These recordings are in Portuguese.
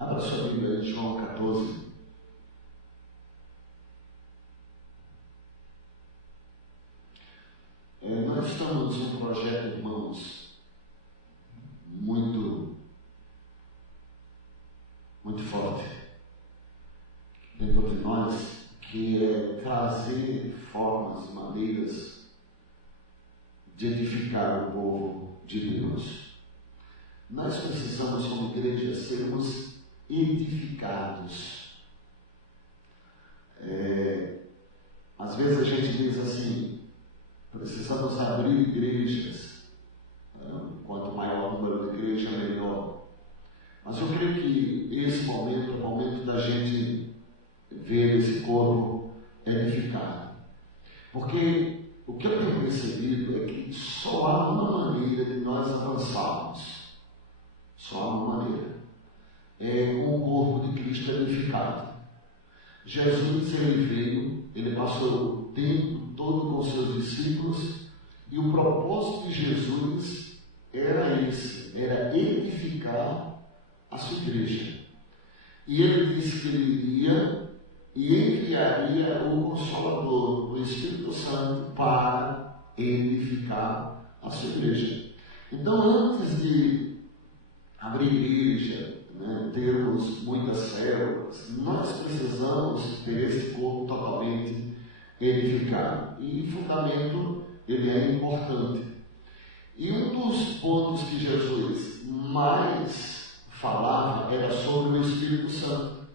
Abra sua Bíblia em João 14. Nós estamos em um projeto, irmãos, muito forte dentro de nós, que é trazer formas e maneiras de edificar o povo de Deus. Nós precisamos, como igreja, sermos edificados. Às vezes a gente diz assim, precisamos abrir igrejas, quanto maior o número de igrejas, melhor. Mas eu creio que esse momento é o momento da gente ver esse corpo edificado. Porque o que eu tenho percebido é que só há uma maneira de nós avançarmos. Só há uma maneira. É com o corpo de Cristo edificado. Jesus, ele veio, ele passou o tempo todo com seus discípulos, e o propósito de Jesus era esse, era edificar a sua igreja. E ele disse que ele iria e enviaria o Consolador, o Espírito Santo, para edificar a sua igreja. Então, antes de abrir igreja, termos muitas células, nós precisamos ter esse corpo totalmente edificado. E o fundamento, ele é importante. E um dos pontos que Jesus mais falava era sobre o Espírito Santo.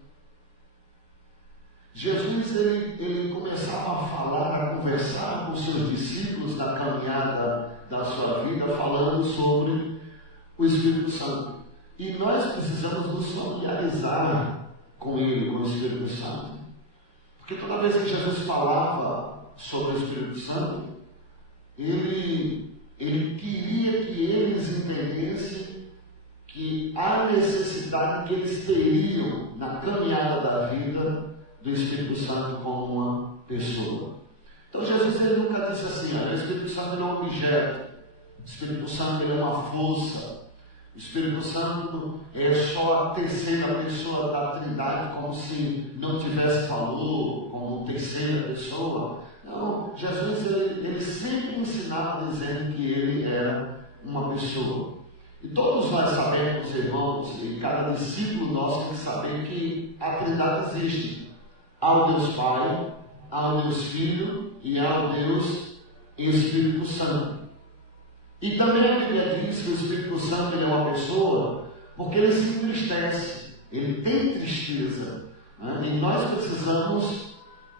Jesus, ele começava a falar, a conversar com seus discípulos na caminhada da sua vida, falando sobre o Espírito Santo. E nós precisamos nos familiarizar com ele, com o Espírito Santo. Porque toda vez que Jesus falava sobre o Espírito Santo, ele queria que eles entendessem que há necessidade que eles teriam na caminhada da vida do Espírito Santo como uma pessoa. Então Jesus, ele nunca disse assim, o Espírito Santo não é um objeto, o Espírito Santo, ele é uma força. O Espírito Santo é só a terceira pessoa da Trindade, como se não tivesse valor, como terceira pessoa. Não, Jesus, ele sempre ensinava dizendo que ele era uma pessoa. E todos nós sabemos, irmãos, e cada discípulo nosso tem que saber que a Trindade existe. Há o Deus Pai, há o Deus Filho e há o Deus Espírito Santo. E também a Bíblia diz que o Espírito Santo, ele é uma pessoa porque ele se entristece, ele tem tristeza. E nós precisamos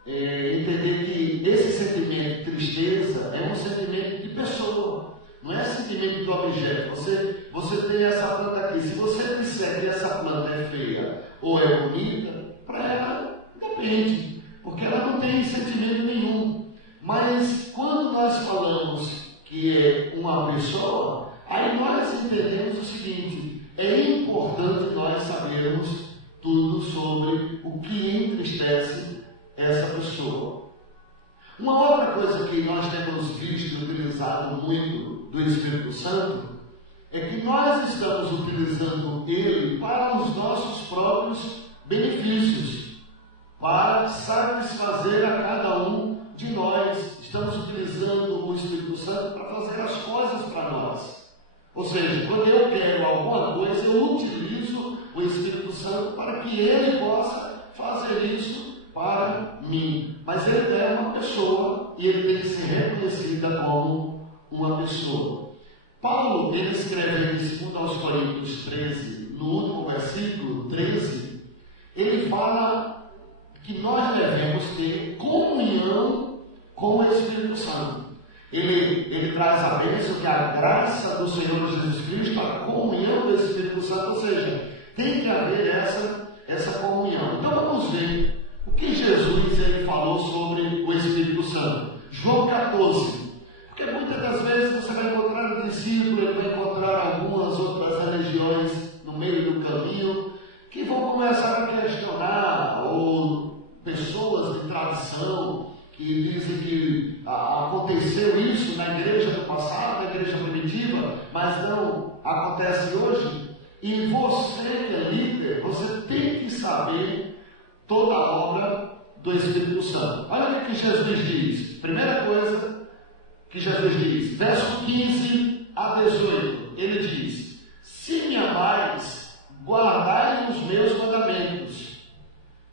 entender que esse sentimento de tristeza é um sentimento de pessoa, não é sentimento do objeto. Você tem essa planta aqui, se você disser que essa planta é feia ou é bonita, para ela depende, porque ela não tem sentimento nenhum. Mas quando nós falamos que é uma pessoa, aí nós entendemos o seguinte: é importante nós sabermos tudo sobre o que entristece essa pessoa. Uma outra coisa que nós temos visto e utilizado muito do Espírito Santo é que nós estamos utilizando ele para os nossos próprios benefícios, para satisfazer a cada um de nós. Estamos utilizando o Espírito Santo para fazer as coisas para nós. Ou seja, quando eu quero alguma coisa, eu utilizo o Espírito Santo para que ele possa fazer isso para mim. Mas ele é uma pessoa e ele tem que ser reconhecida como uma pessoa. Paulo, ele escreve em 2 aos Coríntios 13, no último versículo 13, ele fala que nós devemos ter comunhão com o Espírito Santo. Ele traz a bênção, que é a graça do Senhor Jesus Cristo, a comunhão do Espírito Santo, ou seja, tem que haver essa comunhão. Então vamos ver o que Jesus ele falou sobre o Espírito Santo. João 14. Porque muitas das vezes você vai encontrar um discípulo, ele vai encontrar algumas outras religiões no meio do caminho, que vão começar a questionar, ou pessoas de tradição, que dizem que aconteceu isso na igreja do passado, na igreja primitiva, mas não acontece hoje. E você que é líder, você toda a obra do Espírito Santo. Olha o que Jesus diz. Primeira coisa que Jesus diz, verso 15 a 18, ele diz: se me amais, guardai os meus mandamentos,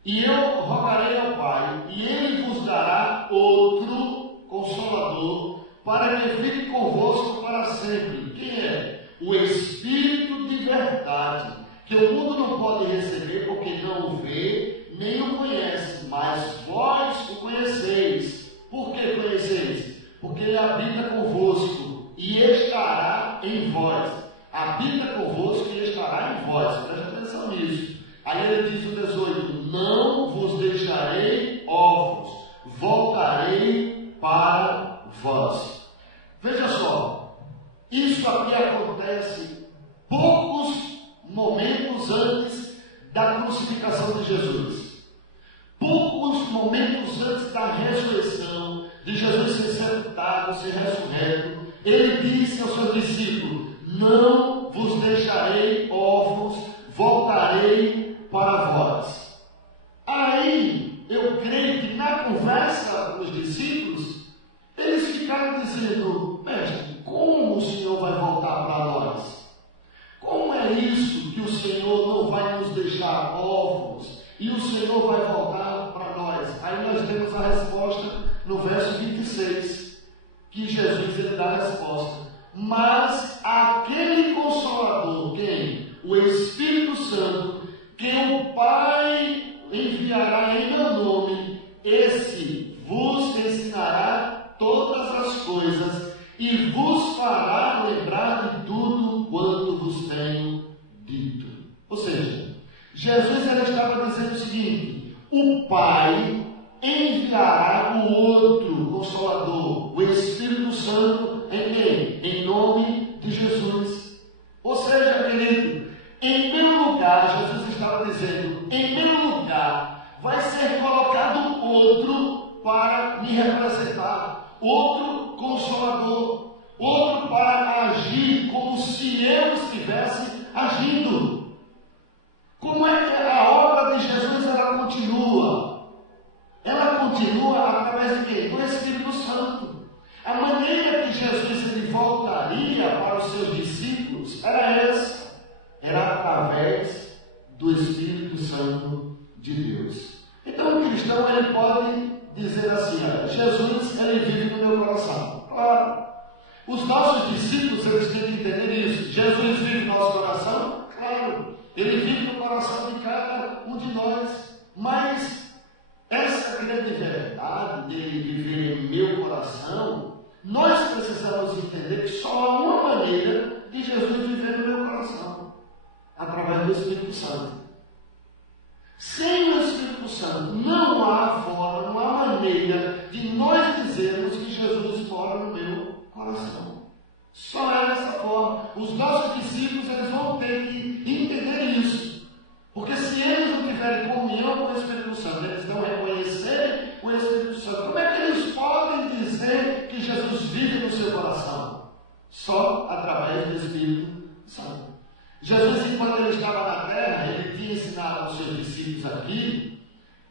e eu rogarei ao Pai, e ele vos dará outro Consolador, para que fique convosco para sempre. Quem é? O Espírito de verdade, que o mundo não pode receber, porque não o vê, nem o conhece, mas vós o conheceis. Por que conheceis? Porque ele habita convosco e estará em vós. Habita convosco e estará em vós. Presta atenção nisso. Aí ele diz o 18: não vos deixarei órfãos, voltarei para vós. Veja só, isso aqui acontece poucos momentos antes da crucificação de Jesus. Poucos momentos antes da ressurreição, de Jesus ser sepultado, ser ressurreto, ele disse aos seus discípulos: não vos deixarei órfãos, voltarei para vós. Aí, eu creio que na conversa com os discípulos, eles ficaram dizendo: mestre, como o Senhor vai voltar para nós? Como é isso que o Senhor não vai nos deixar órfãos e o Senhor vai voltar para nós? Aí nós temos a resposta no verso 26, que Jesus ele dá a resposta: mas aquele Consolador, quem? O Espírito Santo, que o Pai enviará em meu nome, esse vos ensinará todas as coisas e vos fará lembrar de tudo quanto vos tenho dito. Ou seja, Jesus ele estava dizendo o seguinte: o Pai enviará o outro Consolador, o Espírito Santo, em quem? Em nome de Jesus. Ou seja, querido, em meu lugar, Jesus estava dizendo, em meu lugar vai ser colocado outro para me representar, outro Consolador, outro para agir como se eu estivesse agindo. Como é que a obra de Jesus ela continua? Ela continua através de quem? Do Espírito Santo. A maneira que Jesus ele voltaria para os seus discípulos era essa. Era através do Espírito Santo de Deus. Então o cristão ele pode dizer assim: Jesus ele vive no meu coração. Claro. Os nossos discípulos eles têm que entender isso. Jesus vive no nosso coração? Claro. Ele vive no coração de cada um de nós. Mas essa grande verdade dele viver em meu coração, nós precisamos entender que só há uma maneira de Jesus viver no meu coração: através do Espírito Santo. Sem o Espírito Santo não há forma, não há maneira de nós dizermos que Jesus mora no meu coração. Só é dessa forma. Os nossos discípulos eles vão ter que entender isso. Porque se eles não tiverem comunhão com o Espírito Santo, eles não reconhecerem o Espírito Santo, como é que eles podem dizer que Jesus vive no seu coração? Só através do Espírito Santo. Jesus, enquanto ele estava na terra, ele tinha ensinado aos seus discípulos aqui,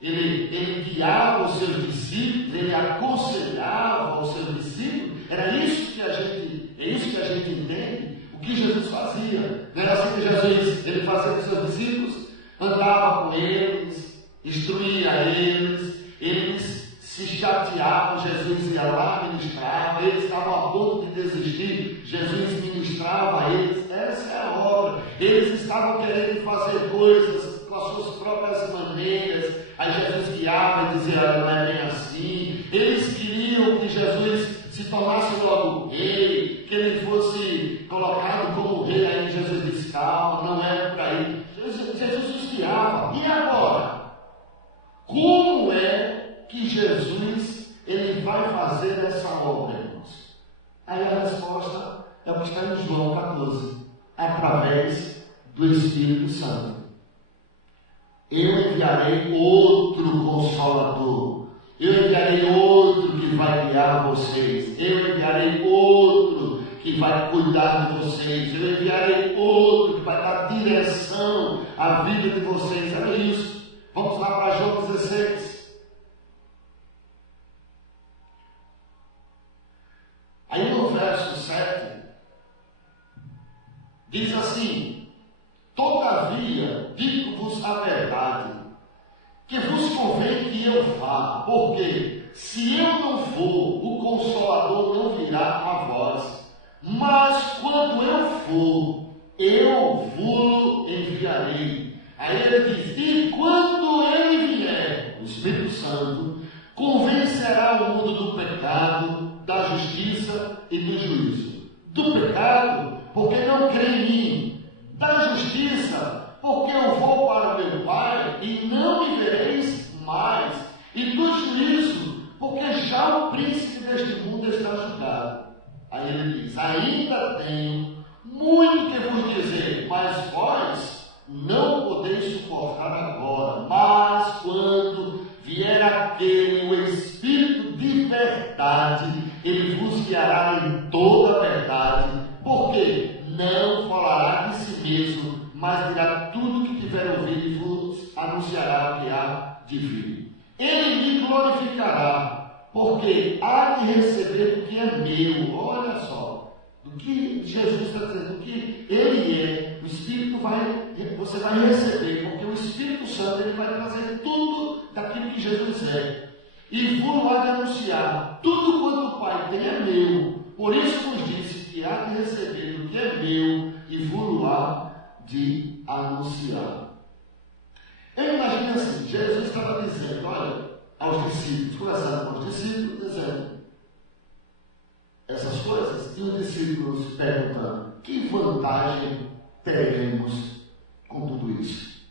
ele guiava os seus discípulos, ele aconselhava os seus discípulos. Era isso que a gente entende, o que Jesus fazia. Não era assim que Jesus ele fazia com os seus discípulos? Andava com eles, instruía eles se chateavam, Jesus ia lá, ministrava, eles estavam a ponto de desistir, Jesus ministrava a eles. Essa é a obra. Eles estavam querendo fazer coisas com as suas próprias maneiras, aí Jesus guiava e dizia: não é bem assim. Eles queriam que Jesus se tornasse logo rei, que ele fosse colocado como rei. Aí Jesus disse: calma, não é por aí. Jesus os guiava. E agora? Como é que Jesus ele vai fazer essa obra, irmãos? Aí a resposta é o que está em João 14: através do Espírito Santo. Eu enviarei outro Consolador, eu enviarei outro que vai guiar vocês, eu enviarei outro que vai cuidar de vocês, eu enviarei outro que vai dar direção à vida de vocês. Era isso. Vamos lá para João 16. Aí no verso 7, diz assim: todavia, digo-vos a verdade, que vos convém que eu vá, porque se eu não for, o Consolador não virá a vós, mas quando eu for, eu vos enviarei. Aí ele diz: e quando ele vier, o Espírito Santo, convencerá o mundo do pecado, da justiça e do juízo. Do pecado, porque não crê em mim. Da justiça, porque eu vou para o meu Pai e não me vereis mais. E do juízo, porque já o príncipe deste mundo está julgado. Aí ele diz: ainda tenho muito que vos dizer, mas vós não podeis suportar agora. Mas quando vier aquele, o Espírito de verdade, ele vos guiará em toda a verdade, porque não falará de si mesmo, mas dirá tudo o que tiver ouvido e vos anunciará o que há de vir. Ele me glorificará, porque há de receber o que é meu. Olha só, do que Jesus está dizendo, do que ele é, o Espírito você vai receber, porque o Espírito Santo ele vai trazer tudo daquilo que Jesus é. E vou lá de anunciar, tudo quanto o Pai tem é meu. Por isso vos disse que há de receber o que é meu, e vou lá de anunciar. Eu imagino assim, Jesus estava dizendo, olha, aos discípulos, conversando com os discípulos, dizendo essas coisas, e os discípulos perguntando: que vantagem teremos com tudo isso?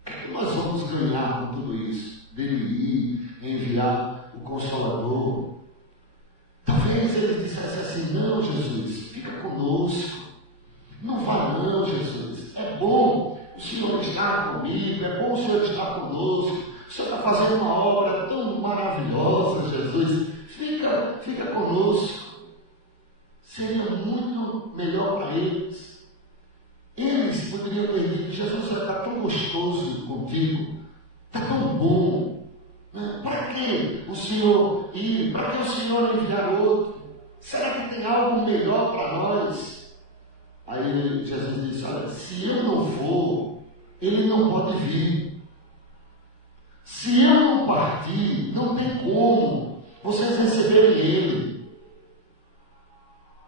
O que nós vamos ganhar com tudo isso? Dele ir, enviar o Consolador. Talvez eles dissessem assim: não, Jesus, fica conosco. Não vá não, Jesus. É bom o Senhor estar comigo, é bom o Senhor estar conosco. O Senhor está fazendo uma obra tão maravilhosa, Jesus. Fica conosco. Seria muito melhor para eles. Eles poderiam ter dito: Jesus, está tão gostoso contigo, está tão bom. Para que o Senhor ir? Para que o Senhor enviar outro? Será que tem algo melhor para nós? Aí Jesus disse: olha, se eu não for, ele não pode vir. Se eu não partir, não tem como vocês receberem ele.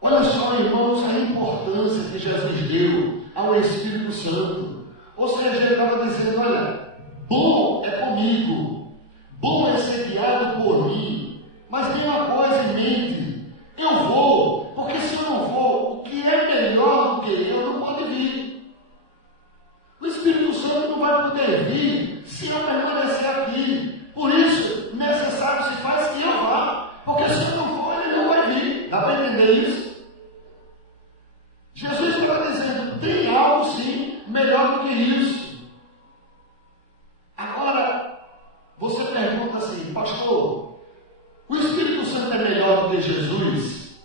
Olha só, irmãos, a importância que Jesus deu ao Espírito Santo. Ou seja, ele estava dizendo: olha, bom é comigo, bom é ser guiado por mim, mas tem uma coisa em mente: eu vou, porque se eu não for, o que é melhor do que eu não pode vir. O Espírito Santo não vai poder vir se eu permanecer aqui. Por isso, necessário se faz que eu vá, porque se eu não for, ele não vai vir. Dá para entender isso? Jesus estava dizendo: tem algo sim melhor do que isso. Agora, você pergunta assim: pastor, o Espírito Santo é melhor do que Jesus?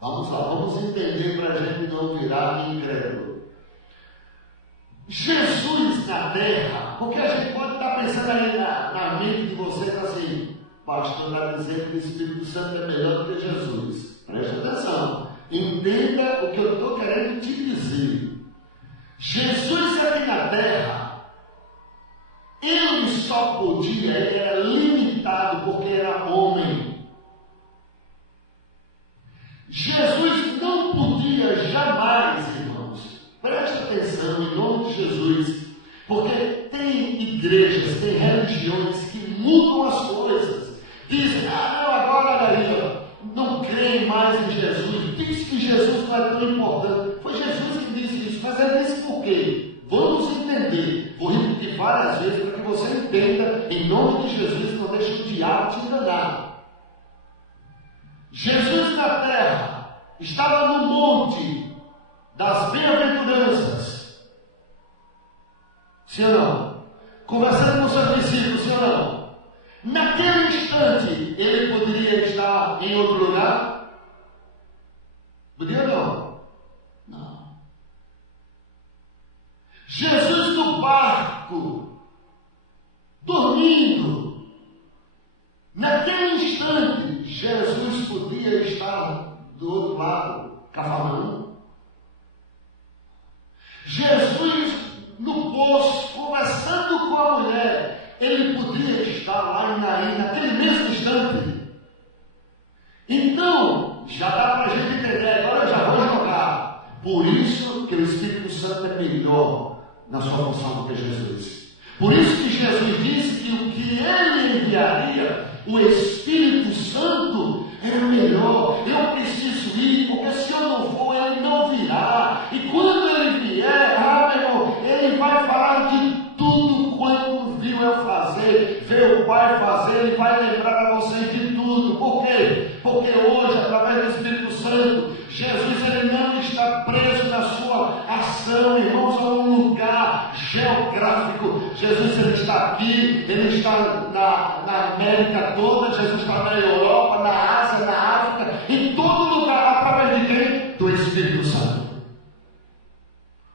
Vamos lá, vamos entender para a gente não virar incrédulo. Jesus na terra, porque a gente pode estar pensando aí na mente de vocês assim: pastor, está dizendo que o Espírito Santo é melhor do que Jesus. Preste atenção, entenda o que eu estou querendo te dizer. Jesus aqui na terra, ele só podia, ele era limitado porque era homem. Jesus não podia jamais, irmãos, preste atenção em nome de Jesus, porque tem igrejas, tem religiões que mudam as coisas, dizem: ah, não, agora aí, não creem mais em Jesus, diz que Jesus não é tão importante. Foi Jesus que disse isso, mas ele disse por quê? Vamos entender. Vou repetir várias vezes para que você entenda, em nome de Jesus, não deixe o diabo te enganar. Jesus na terra estava no monte das bem-aventuranças, sim ou não? Conversando com seus discípulos, sim ou não? Naquele instante, ele poderia estar em outro lugar? Podia ou não? Não. Jesus no barco, dormindo. Naquele instante, Jesus podia estar do outro lado, Cafarnaum. Jesus, no poço, conversando com a mulher, ele podia estar lá em Naim, naquele mesmo instante. Então, já dá para a gente entender, agora eu já vou jogar. Por isso que o Espírito Santo é melhor na sua função do que Jesus. Por isso que Jesus disse que o que ele enviaria, o Espírito Santo, era melhor. Eu preciso ir, porque se eu não for, ele não virá. E quando ele vier, meu irmão, ele vai falar de tudo quanto viu eu fazer, ver o Pai fazer, ele vai lembrar a vocês de tudo. Por quê? Porque hoje, através do Espírito Santo, Jesus ele não está preso na sua ação, irmãos, a um lugar geográfico. Jesus ele está aqui, ele está na América toda, Jesus está na Europa, na Ásia, na África, em todo lugar, através de quem? Do Espírito Santo.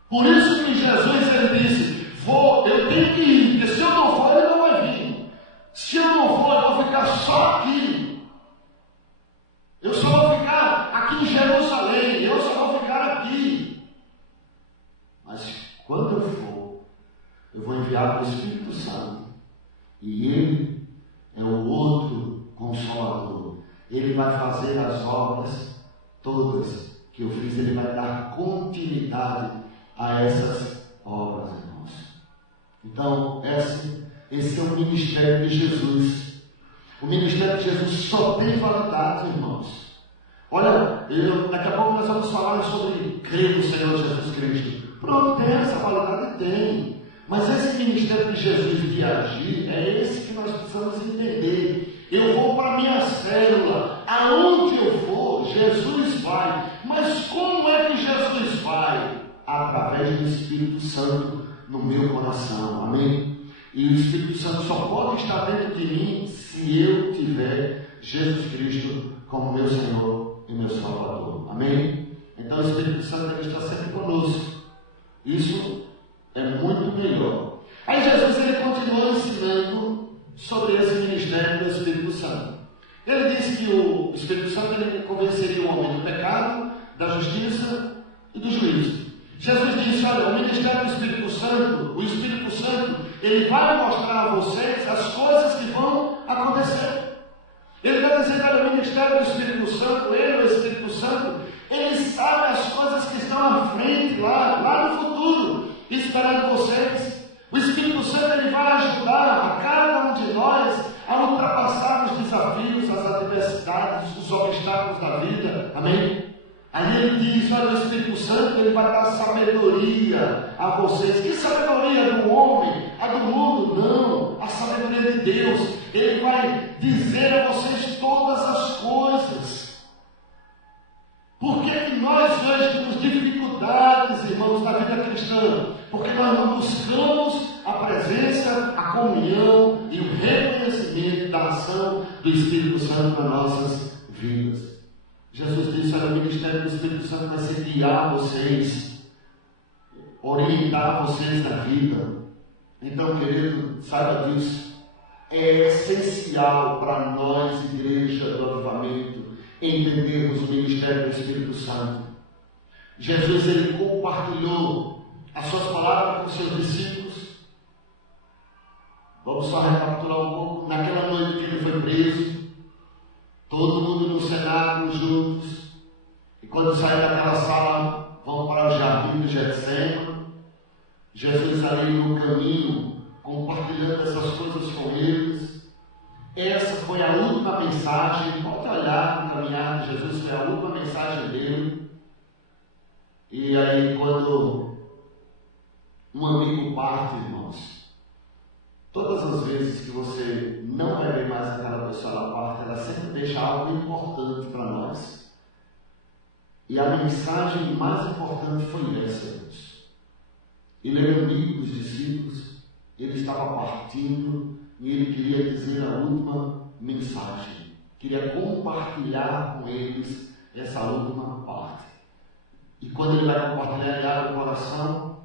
Por isso que Jesus ele disse, eu tenho que ir, porque se eu não for, ele não vai vir. Se eu não for, eu vou ficar só aqui. Eu só vou ficar aqui em Jerusalém, eu só vou ficar aqui. Mas quando eu for, eu vou enviar o Espírito Santo. E ele é o outro Consolador. Ele vai fazer as obras todas que eu fiz, ele vai dar continuidade a essas obras, irmãos. Então, esse é o ministério de Jesus. O ministério de Jesus só tem validade, irmãos. Olha, daqui a pouco nós vamos falar sobre crer no Senhor Jesus Cristo. Pronto, tem essa validade? Tem. Mas esse ministério de Jesus de agir, é esse que nós precisamos entender. Eu vou para a minha célula. Aonde eu for, Jesus vai. Mas como é que Jesus vai? Através do Espírito Santo no meu coração. Amém? E o Espírito Santo só pode estar dentro de mim se eu tiver Jesus Cristo como meu Senhor e meu Salvador. Amém? Então o Espírito Santo ele está sempre conosco. Isso é muito melhor. Aí Jesus ele continuou ensinando sobre esse ministério do Espírito Santo. Ele disse que o Espírito Santo ele convenceria o homem do pecado, da justiça e do juízo. Jesus disse, olha, o ministério do Espírito Santo, o Espírito Santo, ele vai mostrar a vocês as coisas que vão acontecer. Ele está dizendo, olha, o ministério do Espírito Santo, ele, o Espírito Santo, ele sabe as coisas que estão à frente, lá no futuro, esperando vocês. O Espírito Santo, ele vai ajudar a cada um de nós a ultrapassar os desafios, as adversidades, os obstáculos da vida. Amém? Aí ele diz, olha, o Espírito Santo, ele vai dar sabedoria a vocês. Que sabedoria do homem? A do mundo? Não. A sabedoria de Deus. Ele vai dizer a vocês todas as coisas. Por que nós hoje temos dificuldades, irmãos, na vida cristã? Porque nós não buscamos a presença, a comunhão e o reconhecimento da ação do Espírito Santo nas nossas vidas. Jesus disse, olha, o ministério do Espírito Santo vai ser guiar vocês, orientar vocês na vida. Então, querido, saiba disso. É essencial para nós, igreja do avivamento, entendermos o ministério do Espírito Santo. Jesus, ele compartilhou as suas palavras com seus discípulos. Vamos só recapitular um pouco. Naquela noite que ele foi preso, todo mundo no cenáculo juntos, e quando saem daquela sala, vão para o jardim do Getsemane. Jesus ali no caminho, compartilhando essas coisas com eles. Essa foi a última mensagem. Pode olhar no caminhar de Jesus, foi a última mensagem dele. E aí, quando um amigo parte, irmãos, todas as vezes que você não vai ver mais aquela pessoa na parte, ela sempre deixa algo importante para nós. E a mensagem mais importante foi essa, irmãos. Ele era amigo dos discípulos, ele estava partindo e ele queria dizer a última mensagem. Queria compartilhar com eles essa última parte. E quando ele vai compartilhar, ele abre o coração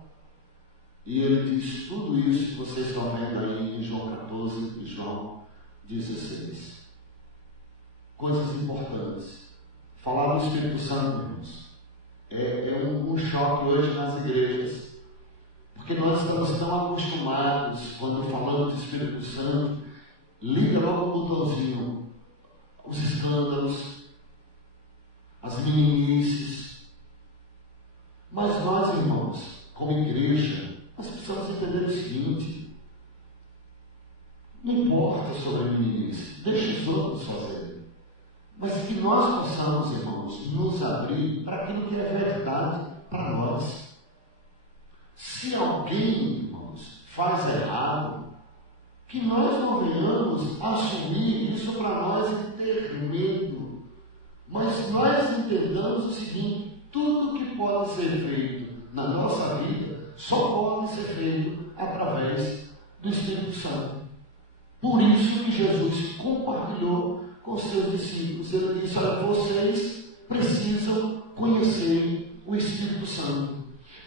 e ele diz tudo isso que vocês estão vendo aí em João João 14 e João 16. Coisas importantes. Falar do Espírito Santo, irmãos, é um choque hoje nas igrejas. Porque nós estamos tão acostumados, quando falamos de Espírito Santo, liga logo o botãozinho, os escândalos, as meninices. Mas nós, irmãos, como igreja, nós precisamos entender o seguinte: não importa sobre a meninice, deixa os outros fazerem. Mas que nós possamos, irmãos, nos abrir para aquilo que é verdade para nós. Se alguém, irmãos, faz errado, que nós não venhamos assumir isso para nós e ter medo. Mas nós entendamos o seguinte: tudo que pode ser feito na nossa vida só pode ser feito através do Espírito Santo. Por isso que Jesus compartilhou com os seus discípulos. Ele disse: olha, vocês precisam conhecer o Espírito Santo.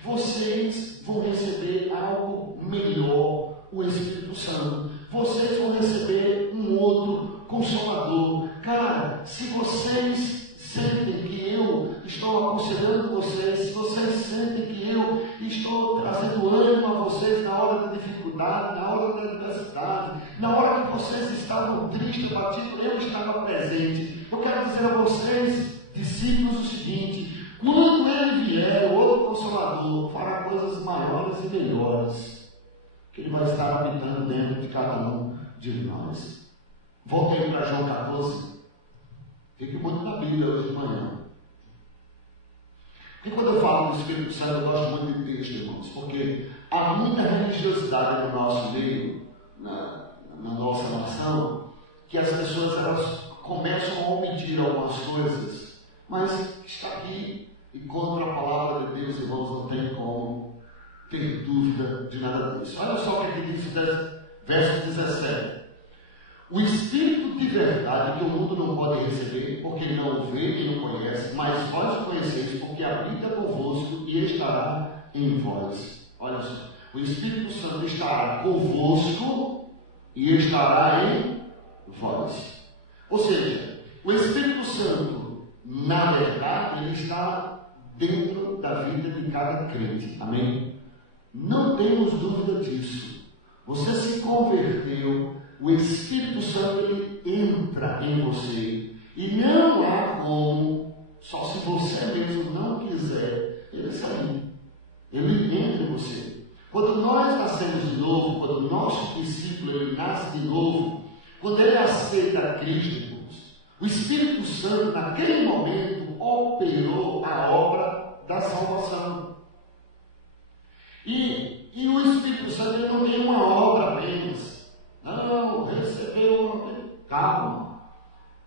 Vocês vão receber algo melhor, o Espírito Santo. Vocês vão receber um outro Consolador. Cara, se vocês sentem que eu estou aconselhando vocês, se vocês sentem que eu estou trazendo ânimo a vocês na hora da dificuldade, na hora da adversidade, na hora que vocês estavam tristes, abatidos, eu estava presente. Eu quero dizer a vocês, discípulos, o seguinte: quando ele vier, o outro Consolador, fará coisas maiores e melhores, que ele vai estar habitando dentro de cada um de nós. Voltei para João 14. Fique muito na Bíblia hoje de manhã. Porque quando eu falo do Espírito Santo, eu gosto muito de texto, irmãos, porque há muita religiosidade no nosso meio, na nossa nação, que as pessoas elas começam a omitir algumas coisas, mas está aqui e contra a palavra de Deus, irmãos, não tem como ter dúvida de nada disso. Olha só o que aqui diz, verso 17. O Espírito de verdade que o mundo não pode receber, porque não o vê e não conhece, mas vós o conheceis, porque habita convosco e estará em vós. Olha só, o Espírito Santo estará convosco e estará em vós. Ou seja, o Espírito Santo, na verdade, ele está dentro da vida de cada crente. Amém? Não temos dúvida disso. Você se converteu, o Espírito Santo ele entra em você. E não há como, só se você mesmo não quiser, ele sair. Ele entra em você. Quando nós nascemos de novo, quando o nosso discípulo ele nasce de novo, quando ele aceita Cristo, o Espírito Santo naquele momento operou a obra da salvação. E o Espírito Santo ele não tem uma obra apenas. Não, recebeu, calma.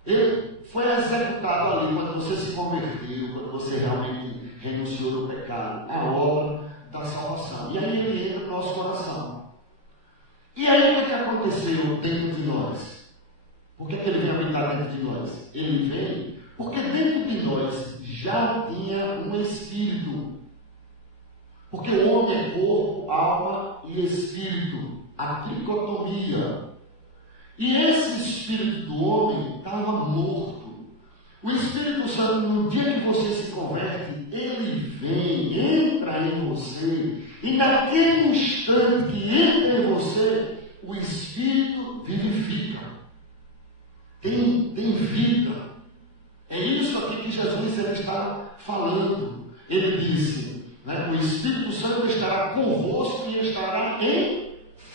Ele foi executado ali quando você se converteu, quando você realmente renunciou do pecado, a obra da salvação. E aí ele entra no nosso coração. E aí o que aconteceu dentro de nós? Por que ele vem habitar dentro de nós? Ele vem porque dentro de nós já tinha um espírito. Porque o homem é corpo, alma e espírito. A dicotomia. E esse espírito do homem estava morto. O Espírito Santo, no dia que você se converte, ele vem, entra em você. E naquele instante que entra em você, o Espírito vivifica. Tem vida. É isso aqui que Jesus ele está falando. Ele disse, né, o Espírito Santo estará convosco e estará em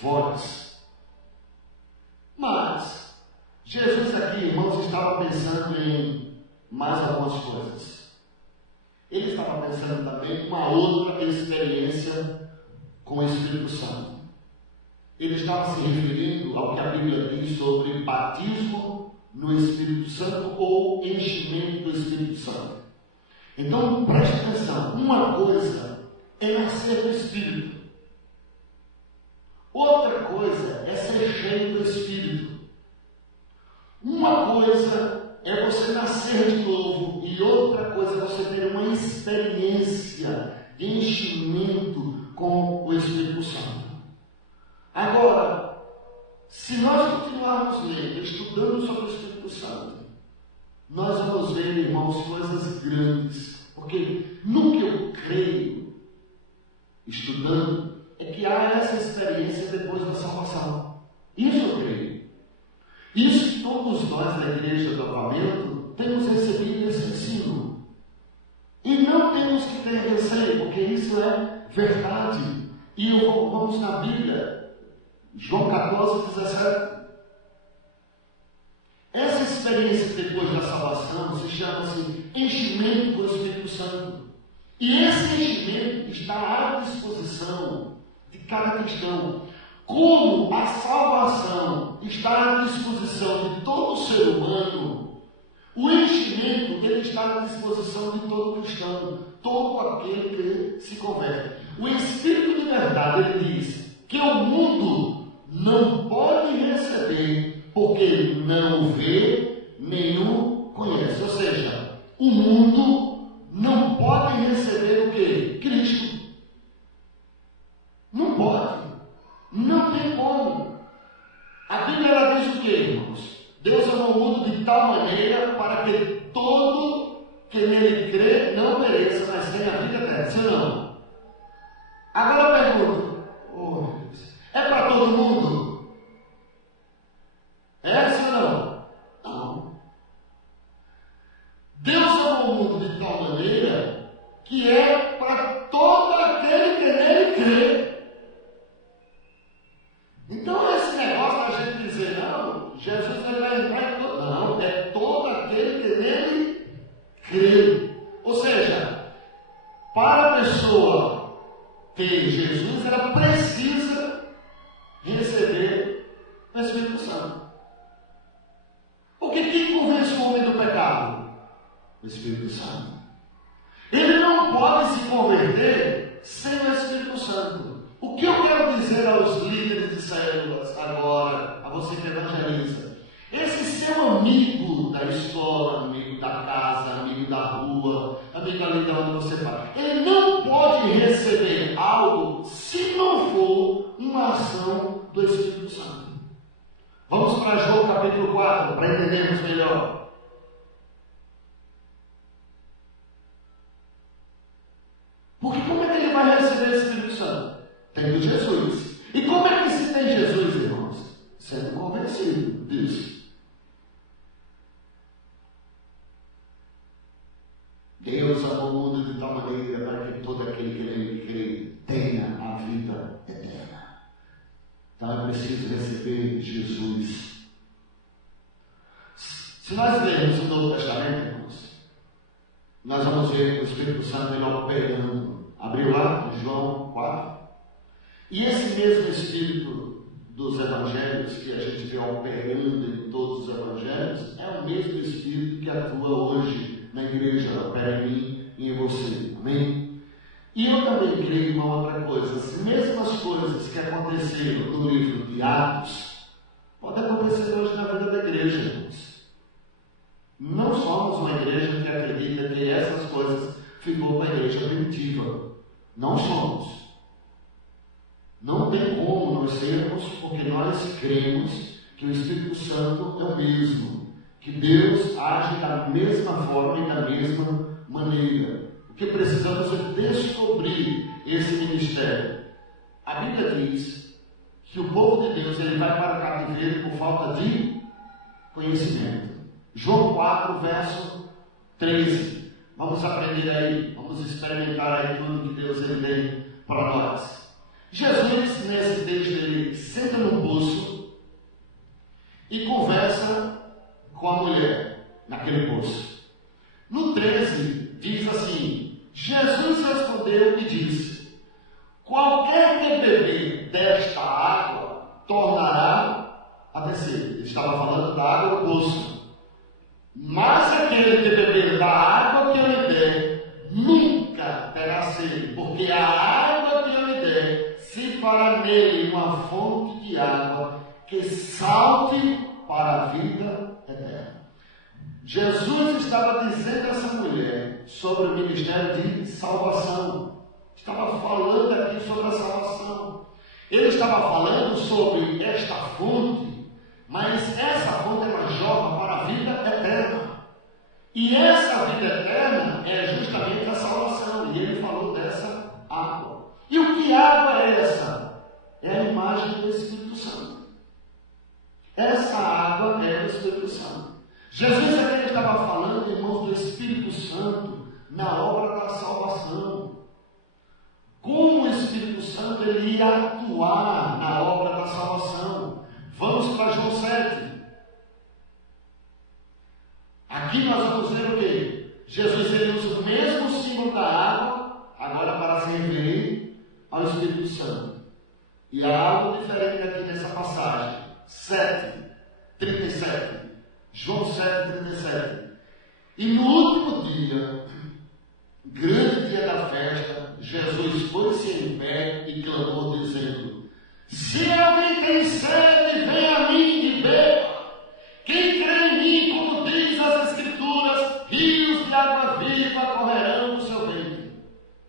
vós. Mas Jesus aqui, irmãos, estava pensando em mais algumas coisas. Ele estava pensando também em uma outra experiência com o Espírito Santo. Ele estava se referindo ao que a Bíblia diz sobre batismo no Espírito Santo ou enchimento do Espírito Santo. Então, preste atenção. Uma coisa é nascer do Espírito. Outra coisa é ser cheio do Espírito. Uma coisa é você nascer de novo e outra coisa é você ter uma experiência de enchimento com o Espírito Santo. Agora, estudando sobre o Espírito Santo, nós vamos ver, irmãos, coisas grandes. Porque no que eu creio, estudando, é que há essa experiência depois da salvação. Isso eu creio. Isso que todos nós da Igreja do Avivamento temos recebido esse ensino. E não temos que ter receio, porque isso é verdade. E vamos na Bíblia, João 14, 17. Essa experiência depois da salvação se chama-se enchimento do Espírito Santo. E esse enchimento está à disposição de cada cristão. Como a salvação está à disposição de todo ser humano, o enchimento ele está à disposição de todo cristão, todo aquele que se converte. O Espírito de verdade, ele diz que o mundo não pode receber, porque ele não o vê, nem o conhece. Ou seja, o mundo não pode receber o quê? Cristo. Não pode. Não tem como. A Bíblia ela diz o quê, irmãos? Deus amou o mundo de tal maneira para que todo que nele crê não pereça, mas tenha a vida eterna. Sim ou não? Agora eu pergunto, oh, Deus, é para todo mundo? É sim ou não? Não. Deus amou o mundo de tal maneira que é para todo aquele que nele crê. Então esse negócio da gente dizer, não, Jesus ele vai entrar em todo. Não, é todo aquele que nele crê. Ou seja, para a pessoa ter Jesus, ela precisa receber o Espírito Santo. Porque quem convence o homem do pecado? O Espírito Santo. Ele não pode se converter sem o Espírito Santo. O que eu quero dizer aos líderes de células agora, a você que evangeliza? Esse seu amigo da escola, amigo da casa, amigo da rua, amigo ali de onde você vai, ele não pode receber algo se não for uma ação do Espírito Santo. Vamos para João capítulo 4, para entendermos melhor. Porque como é que ele vai receber o Espírito Santo? Tendo Jesus. E como é que se tem Jesus, irmãos? Sendo convencido disso. Deus amou o mundo de tal maneira para que todo aquele que nele crê tenha a vida eterna. Então é preciso receber Jesus. Se nós lermos o Novo Testamento, irmãos, nós vamos ver o Espírito Santo ele operando. Abriu lá em João 4. E esse mesmo Espírito dos Evangelhos, que a gente vê operando em todos os Evangelhos, é o mesmo Espírito que atua hoje na igreja, opera em mim e em você. Amém? E eu também creio em uma outra coisa. As mesmas coisas que aconteceram no livro de Atos, podem acontecer hoje na vida da igreja, irmãos. Não somos uma igreja que acredita que essas coisas ficou para a igreja primitiva. Não somos. Não tem como nós sermos, porque nós cremos que o Espírito Santo é o mesmo, que Deus age da mesma forma e da mesma maneira. O que precisamos é descobrir esse ministério. A Bíblia diz que o povo de Deus ele vai para o cativeiro por falta de conhecimento. João 4, verso 13. Vamos aprender aí, vamos experimentar aí tudo que Deus ele tem para nós. Jesus, nesse texto, ele senta no poço e conversa com a mulher naquele poço. No 13, diz assim: Jesus respondeu e disse: qualquer que beber desta água tornará a descer. Ele estava falando da água do poço. Mas aquele que beber da água que eu lhe der, nunca terá sede, porque a água que eu lhe der se fará nele uma fonte de água que salte para a vida eterna. Jesus estava dizendo a essa mulher sobre o ministério de salvação. Estava falando aqui sobre a salvação. Ele estava falando sobre esta fonte Mas essa fonte ela jorra para a vida eterna. E essa vida eterna é justamente a salvação. E ele falou dessa água. E o que água é essa? É a imagem do Espírito Santo. Essa água é o Espírito Santo. Jesus aqui estava falando, irmãos, do Espírito Santo na obra da salvação. Como o Espírito Santo ele ia atuar na obra da salvação. Vamos para João 7. Aqui nós vamos ver o quê? Jesus ele usa o mesmo símbolo da água, agora para se referir ao Espírito Santo. E há algo diferente aqui nessa passagem. 7:37. João 7:37. E no último dia, grande dia da festa, Jesus pôs-se em pé e clamou, dizendo: se alguém tem sede, venha a mim e beba. Quem crê em mim, como diz as Escrituras, rios de água viva correrão do seu ventre.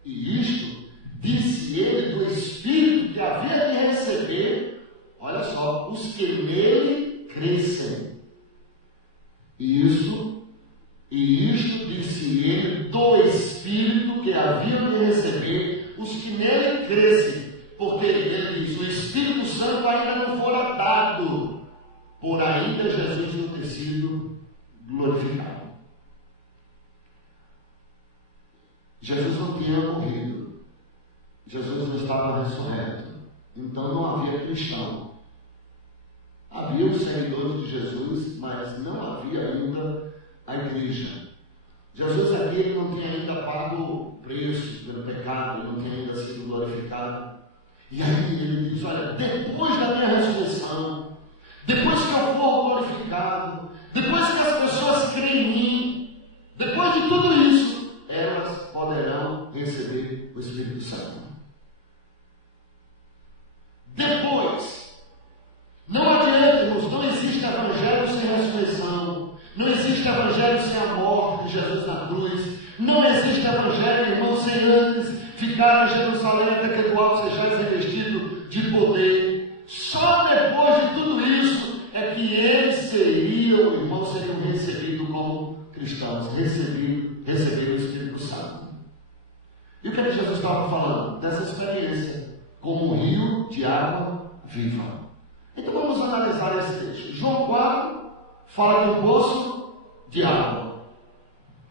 E isto disse ele do Espírito que havia de receber, olha só, os que nele crescem. E isto disse ele do Espírito que havia de receber os que nele crescem. Porque ele diz, o Espírito Santo ainda não fora dado, por ainda Jesus não ter sido glorificado. Jesus não tinha morrido. Jesus não estava ressurreto. Então não havia cristão. Havia os seguidores de Jesus, mas não havia ainda a igreja. Jesus aqui ele não tinha ainda pago o preço pelo pecado, ele não tinha ainda sido glorificado. E aí ele diz, olha, depois da minha ressurreição, depois que eu for glorificado, depois que as pessoas creem em mim, depois de tudo isso, elas poderão receber o Espírito Santo. Depois, não adianta, irmãos, não existe evangelho sem ressurreição, não existe evangelho sem a morte de Jesus na cruz, não existe evangelho, irmão, sem antes ficar em Jerusalém até que do alto sejais revestido de poder. Só depois de tudo isso é que eles seriam, irmãos, seriam recebidos como cristãos, receber o Espírito Santo. E o que é que Jesus estava falando? Dessa experiência, como um rio de água viva. Então vamos analisar esse texto. João 4 fala de um poço de água.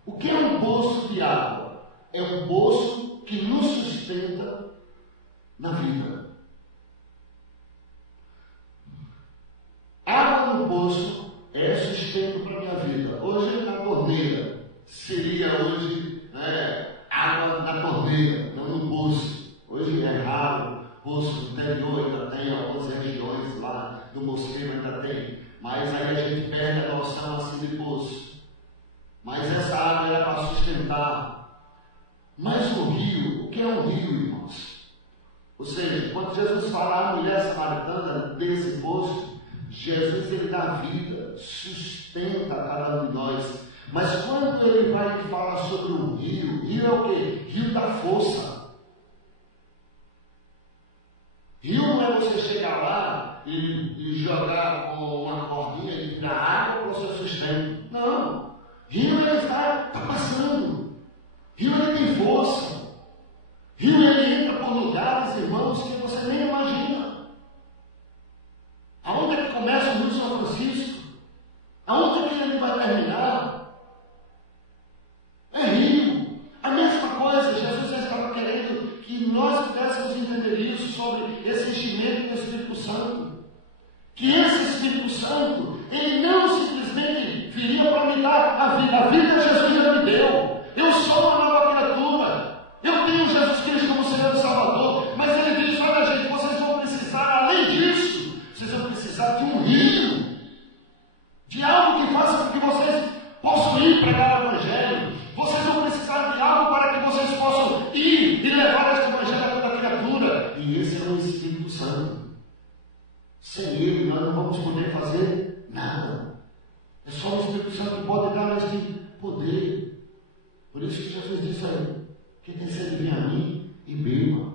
O que é um poço de água? É um poço que nos sustenta na vida. Água no poço é sustento para a minha vida. Hoje na torneira, seria hoje água na torneira, não no poço. Hoje é raro, poço no interior ainda tem, algumas regiões lá do Mosqueiro ainda tem, mas aí a gente perde a noção assim de poço. Mas essa água era para sustentar. Mas o rio, o que é um rio, irmãos? Ou seja, quando Jesus fala à mulher samaritana desse poço, Jesus ele dá vida, sustenta cada um de nós. Mas quando ele vai falar sobre o rio é o quê? Rio da força. Rio não é você chegar lá e jogar com uma cordinha e tirar água para o seu sustento. Não. Rio ele está passando. Rio ele tem força. Rio ele entra por lugares, irmãos, que você nem imagina. Aonde é que começa o Rio São Francisco? Aonde é que ele vai terminar? É rio. A mesma coisa, Jesus já estava querendo que nós pudéssemos entender isso sobre esse enchimento do Espírito Santo. Que esse Espírito Santo, ele não simplesmente viria para me dar a vida. A vida Jesus já me deu. Eu sou uma nova criatura. Eu tenho Jesus Cristo como Senhor e Salvador. Mas ele diz, olha gente, vocês vão precisar, além disso, vocês vão precisar de um rio. De algo que faça com que vocês possam ir pregar o Evangelho. Vocês vão precisar de algo para que vocês possam ir e levar este Evangelho a toda criatura. E esse é o Espírito Santo. Sem ele nós não vamos poder fazer nada. É só o Espírito Santo que pode dar este poder. Por isso que Jesus disse aí, quem tem sede vem a mim e beba.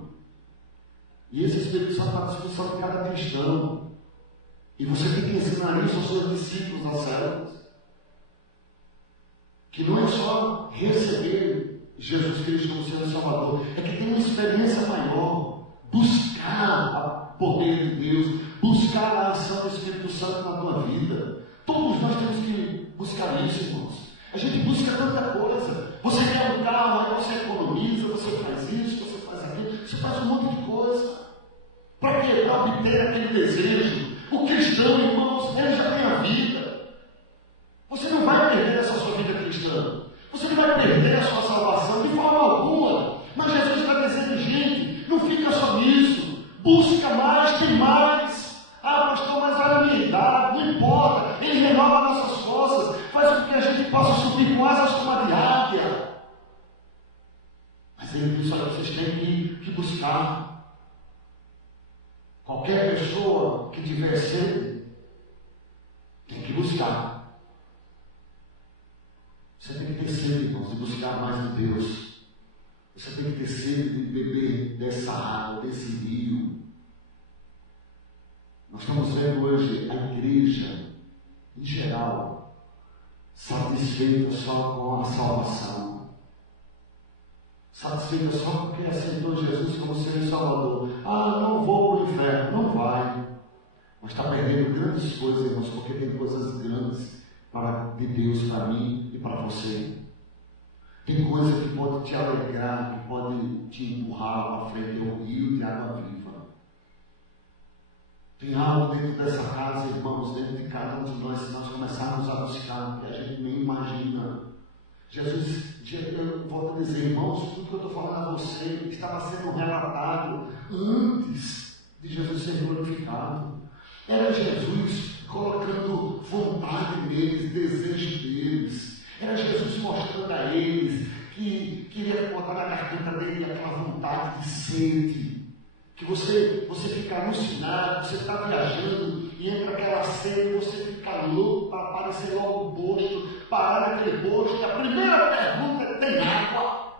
E esse Espírito Santo está à disposição de cada cristão. E você tem que ensinar isso aos seus discípulos nas células. Que não é só receber Jesus Cristo como Senhor e Salvador, é que tem uma experiência maior. Buscar o poder de Deus, buscar a ação do Espírito Santo na tua vida. Todos nós temos que buscar isso, irmãos. A gente busca tanta coisa. Você quer um carro, aí você economiza, você faz isso, você faz aquilo, você faz um monte de coisa. Para quê? Para obter aquele desejo. O cristão, irmãos, ele já tem a vida. Você não vai perder essa sua vida cristã. Você não vai perder a sua salvação de forma alguma. Mas Jesus está dizendo, gente, não fica só nisso. Busca mais, tem mais. Ah, pastor, mas olha a minha idade, não importa. Ele renova nossas forças, faz com que a gente possa subir com asas como a de águia. Mas ele diz, olha, vocês têm que buscar. Qualquer pessoa que tiver sede, tem que buscar. Você tem que ter sede, irmãos, de buscar mais de Deus. Você tem que ter sede de beber dessa água, desse rio. Nós estamos vendo hoje a igreja, em geral, satisfeita só com a salvação. Satisfeita só porque aceitou Jesus como Senhor e Salvador. Ah, não vou para o inferno. Não vai. Mas está perdendo grandes coisas, irmãos, porque tem coisas grandes de Deus para mim e para você. Tem coisa que pode te alegrar, que pode te empurrar para frente ao rio de água viva. Tem algo dentro dessa casa, irmãos, dentro de cada um de nós, se nós começarmos a buscar, que a gente nem imagina. Jesus, eu volto a dizer, irmãos, tudo que eu estou falando a você estava sendo relatado antes de Jesus ser glorificado. Era Jesus colocando vontade neles, desejo deles. Era Jesus mostrando a eles que queria botar na garganta dele aquela vontade de sede. Que você fica alucinado, você está viajando e entra aquela sede e você fica louco para aparecer logo o posto, parar naquele posto. A primeira pergunta é: tem água?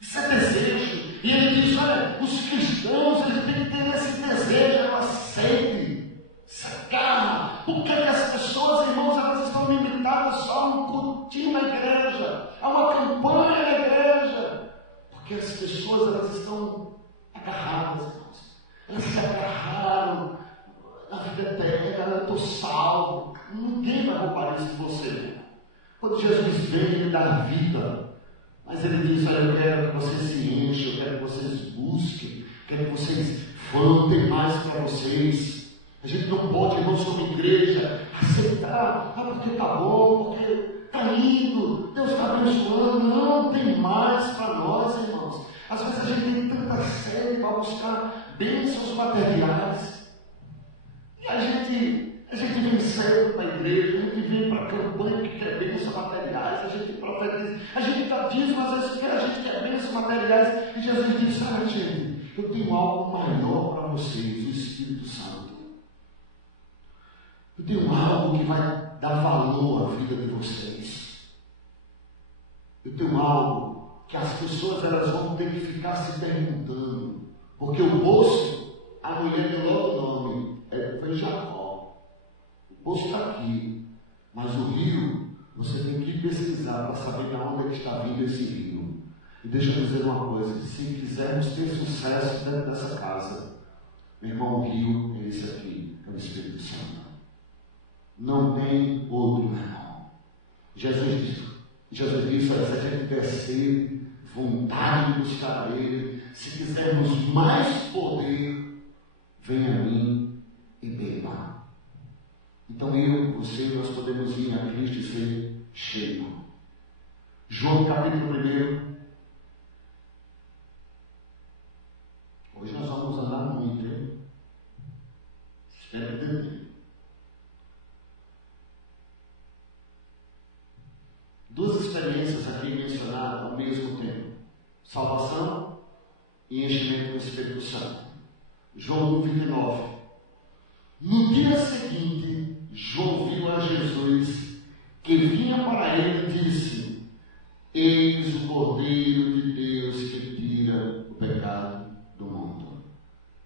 Isso é desejo. E ele diz: olha, os cristãos eles têm que ter esse desejo, uma sede, essa garra. Por que as pessoas, irmãos, elas estão limitadas só a um cultinho na igreja, a uma campanha na igreja? Porque as pessoas elas estão agarradas, irmãos. Elas se agarraram na vida eterna. Eu estou salvo. Ninguém vai roubar isso de você. Quando Jesus vem, ele dá vida. Mas ele diz: olha, eu quero que vocês se enchem, eu quero que vocês busquem, eu quero que vocês vão ter mais para vocês. A gente não pode, irmãos, como igreja, aceitar, porque está bom, porque está indo, Deus está abençoando. Não, tem mais para nós, irmãos. Às vezes a gente tem tanta sede para buscar bênçãos materiais. E a gente vem cedo para a igreja, a gente vem para a campanha que quer bênçãos materiais, a gente profetiza, a gente dá dízimo, às vezes que a gente quer bênçãos materiais. E Jesus diz: sabe, gente, eu tenho algo maior para vocês, o Espírito Santo. Eu tenho algo que vai dar valor à vida de vocês. Eu tenho algo que as pessoas elas vão ter que ficar se perguntando. Porque o poço, a mulher deu logo o nome, foi Jacó. O poço está aqui, mas o rio, você tem que pesquisar para saber de onde é que está vindo esse rio. E deixa eu dizer uma coisa: se quisermos ter sucesso dentro dessa casa, meu irmão, o rio é esse aqui, é o Espírito Santo. Não tem outro, meu irmão. Jesus disse: olha, se a gente tiver sede, vontade de buscar a Ele, se quisermos mais poder, venha a mim e beba. Então você, nós podemos vir a Cristo e ser cheio. João capítulo 1. Hoje nós vamos andar muito, hein? Espero que dê tempo. Duas experiências aqui mencionadas ao mesmo tempo: salvação e enchimento do Espírito Santo. João 1:29. No dia seguinte, João viu a Jesus que vinha para ele e disse: eis o Cordeiro de Deus que tira o pecado do mundo.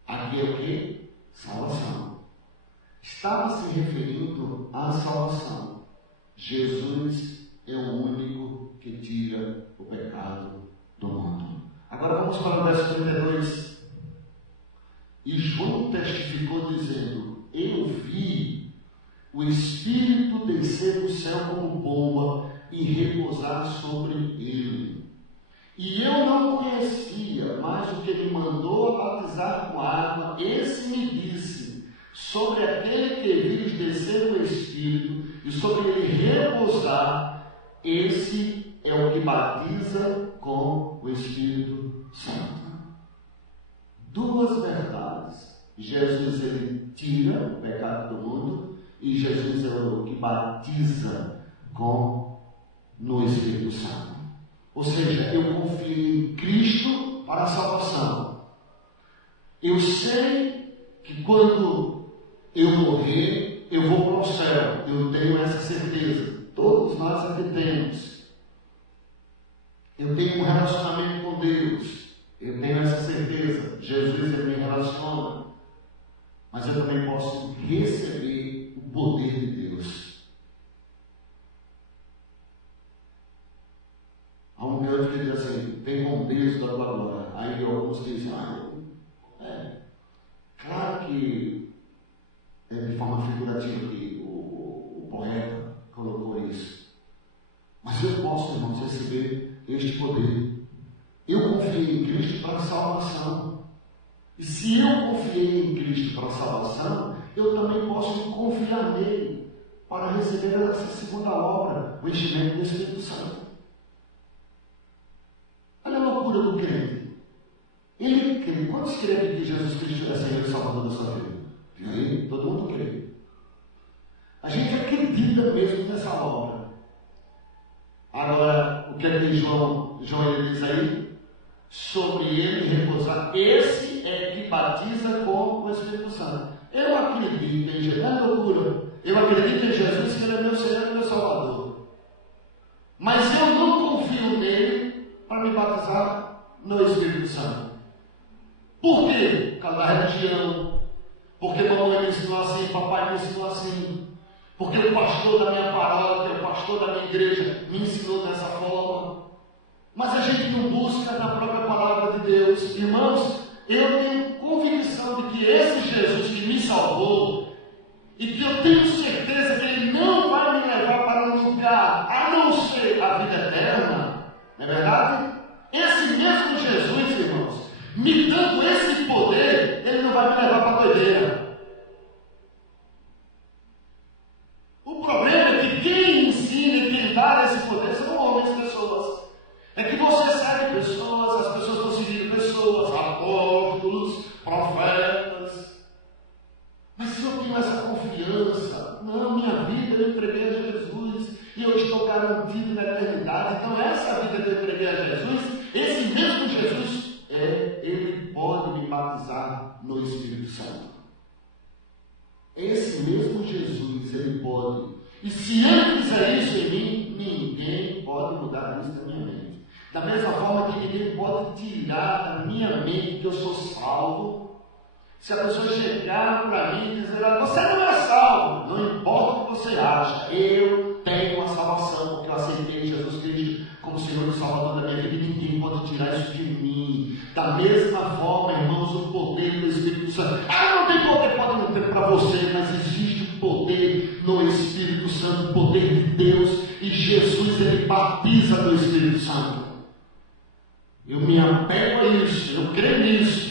Aqui é o quê? salvação. Estava se referindo à salvação. Jesus é o único que tira o pecado do mundo. Agora vamos para o verso 32. E João testificou dizendo: eu vi o Espírito descer do céu como pomba e repousar sobre ele. E eu não conhecia, mas o que me mandou a batizar com água, esse me disse: sobre aquele que vires descer o Espírito e sobre ele repousar, esse é o que batiza com o Espírito Santo. Duas verdades. Jesus, ele tira o pecado do mundo, e Jesus é o que batiza no Espírito Santo. Ou seja, eu confio em Cristo para a salvação. Eu sei que quando eu morrer, eu vou para o céu. Eu tenho essa certeza. Todos nós aqui temos. Eu tenho um relacionamento com Deus. Eu tenho essa certeza. Jesus, ele me relaciona. Mas eu também posso receber o poder de Deus. Há um canto que diz assim: vem com Deus da tua glória. Aí alguns dizem: claro que é de forma figurativa que o poeta colocou isso. Mas eu posso, irmãos, receber este poder. Eu confiei em Cristo para a salvação. E se eu confiei em Cristo para a salvação, eu também posso confiar nele para receber essa segunda obra, o enchimento do Espírito Santo. Olha a loucura do crente. Ele crê. Quantos creem que Jesus Cristo é Senhor e Salvador da sua vida? E aí, todo mundo crê. A gente acredita mesmo nessa obra. Agora, o que é que João ele diz aí? Sobre ele repousar, esse é que batiza com o Espírito Santo. Eu acredito em Jesus, não é loucura. Eu acredito em Jesus, que ele é meu Senhor e meu Salvador. Mas eu não confio nele para me batizar no Espírito Santo. Por quê? Por causa da religião. Porque mamãe me ensinou assim, papai me ensinou assim. Porque o pastor da minha paróquia, o pastor da minha igreja me ensinou dessa forma. Mas a gente não busca na própria palavra de Deus. Irmãos, eu tenho convicção de que esse Jesus que me salvou, e que eu tenho certeza que ele não vai me levar para um lugar a não ser a vida eterna, não é verdade? Esse mesmo Jesus, irmãos, me dando esse poder, ele não vai me levar para a doideira. O problema é que quem ensina e quem dá esse poder são homens, pessoas. É que você segue pessoas, as pessoas estão seguindo pessoas, apóstolos, profetas. Mas se eu tenho essa confiança, não, minha vida eu entreguei a Jesus e eu estou garantido na eternidade. Então essa vida que eu entreguei a Jesus, esse mesmo Jesus, ele pode me batizar no Espírito Santo. Esse mesmo Jesus, ele pode. E se ele fizer isso em mim, ninguém pode mudar isso da minha mente. Da mesma forma que ninguém pode tirar da minha mente que eu sou salvo. Se a pessoa chegar para mim e dizer: você não é salvo, não importa o que você acha, eu tenho a salvação, porque eu aceitei Jesus Cristo como Senhor e Salvador da minha vida, e ninguém pode tirar isso de mim. Da mesma forma, irmãos, o poder do Espírito Santo. Não tem poder, pode não ter para você, mas existe um poder no Espírito Santo, o poder de Deus, e Jesus, ele batiza no Espírito Santo. Eu me apego a isso, eu creio nisso.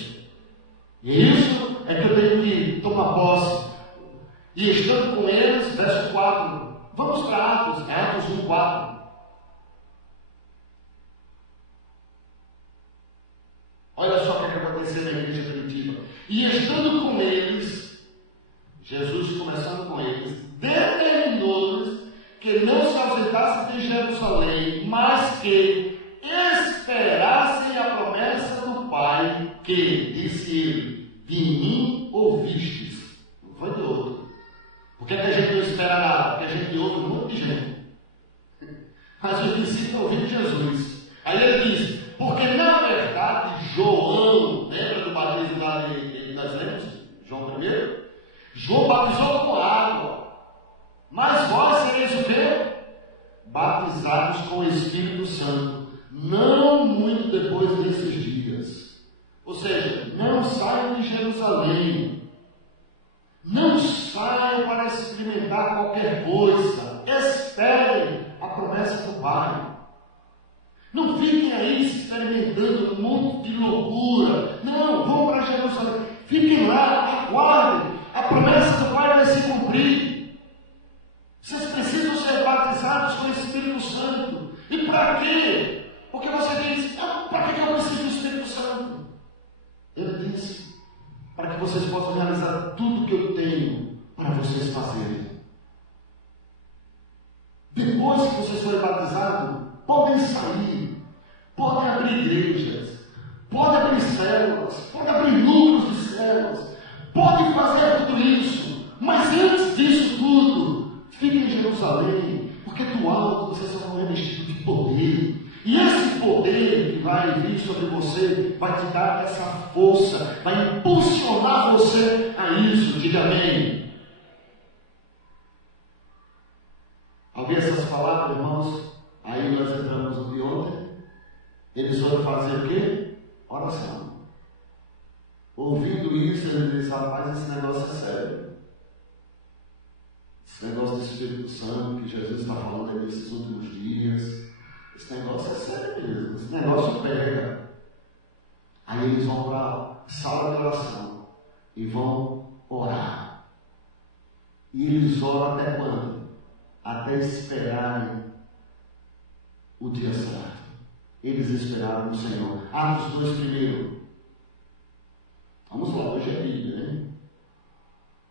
E isso é que eu tenho que tomar posse. E estando com eles, verso 4. Vamos para Atos 1:4. Olha só o que aconteceu na igreja primitiva. E estando com eles, Jesus começando com eles, determinou-lhes que não se ausentassem de Jerusalém, mas que esperassem a promessa do Pai, que, disse ele, de mim ouvistes. Não foi de outro. Por que a gente não espera nada? Porque a gente ouve um monte de gente. Mas os discípulos ouviram Jesus. Aí ele diz: porque na verdade João, lembra do batismo lá de nós lemos? João 1? Não saia para experimentar qualquer coisa. Espere a promessa do Pai. Não fiquem aí experimentando um monte de loucura. Não, vão para Jerusalém. Fiquem lá, aguardem. A promessa do Pai vai se cumprir. Vocês precisam ser batizados com o Espírito Santo. E para quê? Porque você diz, para que eu preciso do Espírito Santo? Ele disse, para que vocês possam realizar tudo que eu tenho para vocês fazerem. Depois que vocês forem batizados, podem sair, podem abrir igrejas, podem abrir células, podem abrir núcleos de células, podem fazer tudo isso. Mas antes disso tudo, fiquem em Jerusalém, porque do alto vocês serão revestidos de poder. E esse poder que vai vir sobre você vai te dar essa força, vai impulsionar você a isso. Diga amém. Ao ver essas palavras, irmãos, aí nós entramos no de ontem. Eles foram fazer o quê? Oração. Ouvindo isso, ele diz, rapaz, esse negócio é sério. Esse negócio do Espírito Santo que Jesus está falando aí nesses últimos dias. Esse negócio é sério mesmo, esse negócio pega. Aí eles vão para a sala de oração e vão orar. E eles oram até quando? Até esperarem o dia certo. Eles esperaram o Senhor. Atos 2 primeiro. Vamos lá, hoje é Bíblia, hein?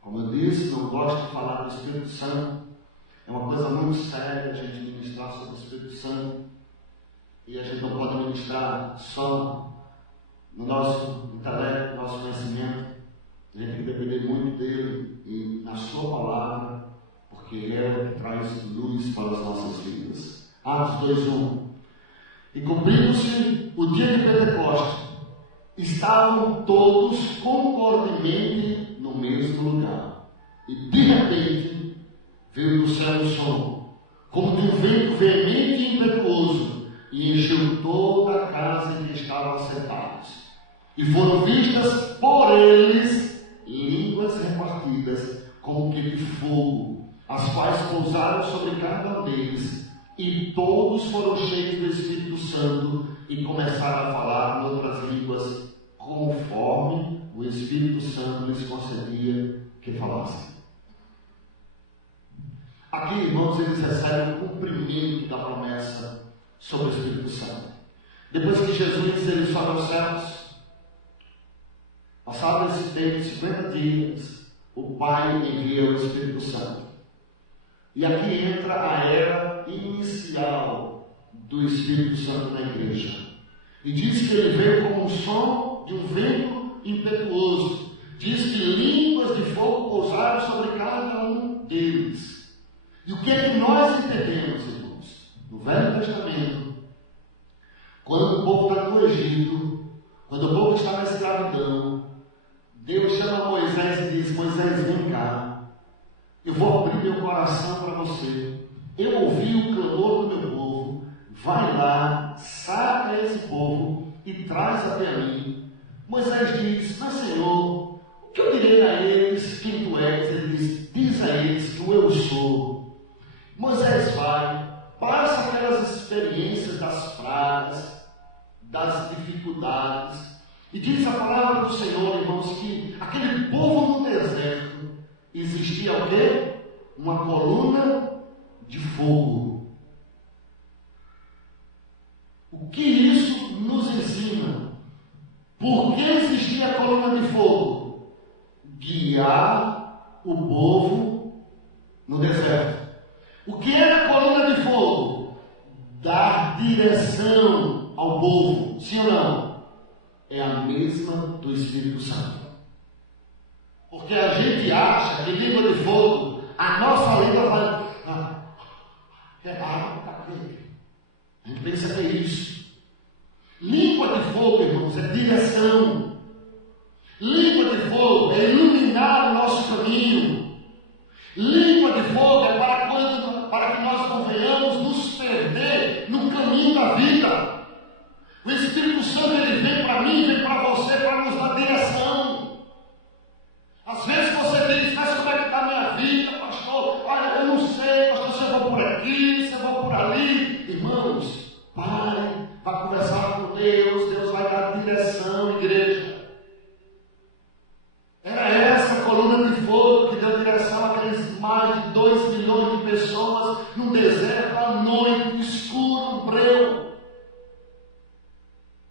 Como eu disse, não gosto de falar do Espírito Santo. É uma coisa muito séria a gente ministrar sobre o Espírito Santo. E a gente não pode ministrar só no nosso intelecto, no nosso conhecimento. A gente tem que depender muito dele e na sua palavra, porque ele é o que traz luz para as nossas vidas. Atos 2:1. E cumprindo-se o dia de Pentecostes, estavam todos concordemente no mesmo lugar. E de repente veio do céu um som, como de um vento veemente e impetuoso, e encheu toda a casa em que estavam sentados. E foram vistas por eles línguas repartidas como que de fogo, as quais pousaram sobre cada um deles, e todos foram cheios do Espírito Santo e começaram a falar em outras línguas, conforme o Espírito Santo lhes concedia que falassem. Aqui, irmãos, eles recebem o cumprimento da promessa sobre o Espírito Santo. Depois que Jesus ele sobe aos céus, passado esse tempo, 50 dias, o Pai envia o Espírito Santo. E aqui entra a era inicial do Espírito Santo na igreja. E diz que ele veio como um som de um vento impetuoso. Diz que línguas de fogo pousaram sobre cada um deles. E o que é que nós entendemos, irmãos? No Velho Testamento, quando o povo está no Egito, quando o povo está na escravidão, Deus chama Moisés e diz: Moisés, vem cá, eu vou abrir meu coração para você. Eu ouvi o clamor do meu povo, vai lá, saca esse povo e traz até a mim. Moisés diz: mas Senhor, o que eu direi a eles quem tu és? Ele diz a eles que o eu sou. Moisés vai, passa aquelas experiências das pragas, das dificuldades, e diz a palavra do Senhor, irmãos, que aquele povo no deserto existia o quê? Uma coluna de fogo. O que isso nos ensina? Por que existia a coluna de fogo? Guiar o povo no deserto. O que era a coluna de fogo? Dar direção ao povo. Sim ou não? É a mesma do Espírito Santo. Porque a gente acha que língua de fogo, a nossa língua vai... é água, está quente. A gente pensa que é isso. Língua de fogo, irmãos, é direção. Língua de fogo é iluminar o nosso caminho. Língua de fogo é para que nós não venhamos nos perder no caminho da vida. O Espírito Santo ele vem para mim, vem para você, para nos dar direção. Às vezes você diz, mas 2 milhões de pessoas num deserto, à noite, escuro, breu.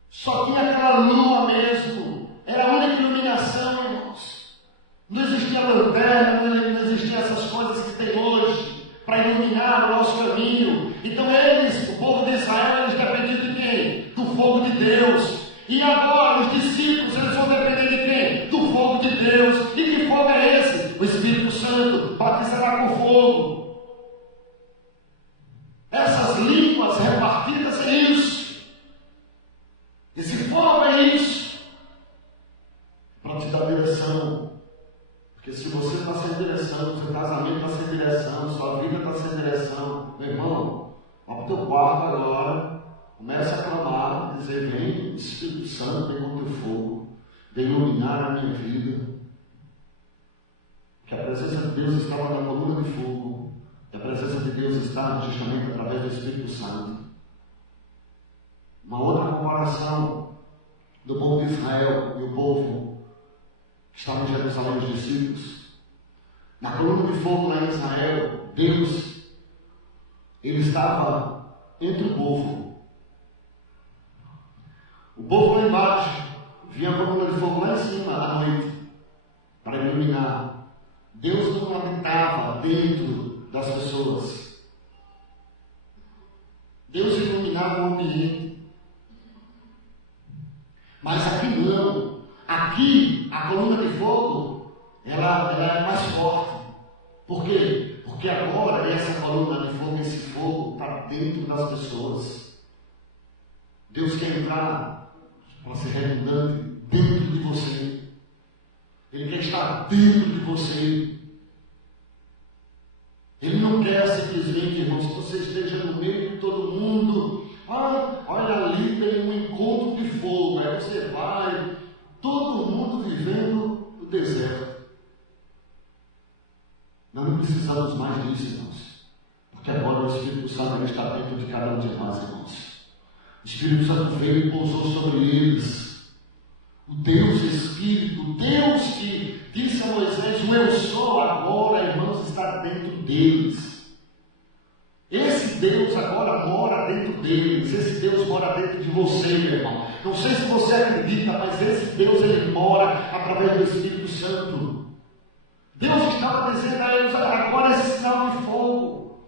Só tinha aquela lua mesmo. Era a única iluminação, irmãos. Não existia lanterna, não existiam essas coisas que tem hoje para iluminar o nosso caminho. Então eles, o povo de Israel, eles dependiam de quem? Do fogo de Deus. E agora os discípulos, eles vão depender de quem? Do fogo de Deus. E que fogo é esse? O Espírito Santo batizará com fogo. Essas línguas repartidas é isso. Esse fogo é isso. Para te dar direção. Porque se você está sem direção, seu casamento está sem direção, sua vida está sem direção, meu irmão, vá para o teu quarto agora, começa a clamar, dizer: vem Espírito Santo, vem com o teu fogo, vem iluminar a minha vida. Que a presença de Deus estava na coluna de fogo, e a presença de Deus está justamente através do Espírito Santo. Uma outra comparação do povo de Israel e o povo que estava em Jerusalém, os discípulos. Na coluna de fogo lá em Israel, Deus, ele estava entre o povo. O povo lá embaixo vinha a coluna de fogo lá em cima à noite para iluminar. Deus não habitava dentro das pessoas. Deus iluminava o ambiente. Mas aqui não. Aqui, a coluna de fogo, ela é mais forte. Por quê? Porque agora essa coluna de fogo, esse fogo, está dentro das pessoas. Deus quer entrar, para ser redundante, dentro de você. Ele quer estar dentro de você. Ele não quer simplesmente, irmãos, que você esteja no meio de todo mundo. Ah, olha ali, tem um encontro de fogo. Aí você vai, todo mundo vivendo no deserto. Nós não precisamos mais disso, irmãos. Porque agora o Espírito Santo está dentro de cada um de nós, irmãos. O Espírito Santo veio e pousou sobre eles. O Deus Espírito, o Deus que disse a Moisés: o eu sou, agora, irmãos, está dentro deles. Esse Deus agora mora dentro deles. Esse Deus mora dentro de você, meu irmão. Não sei se você acredita, mas esse Deus, ele mora através do Espírito Santo. Deus estava dizendo a eles: agora esse sinal de fogo.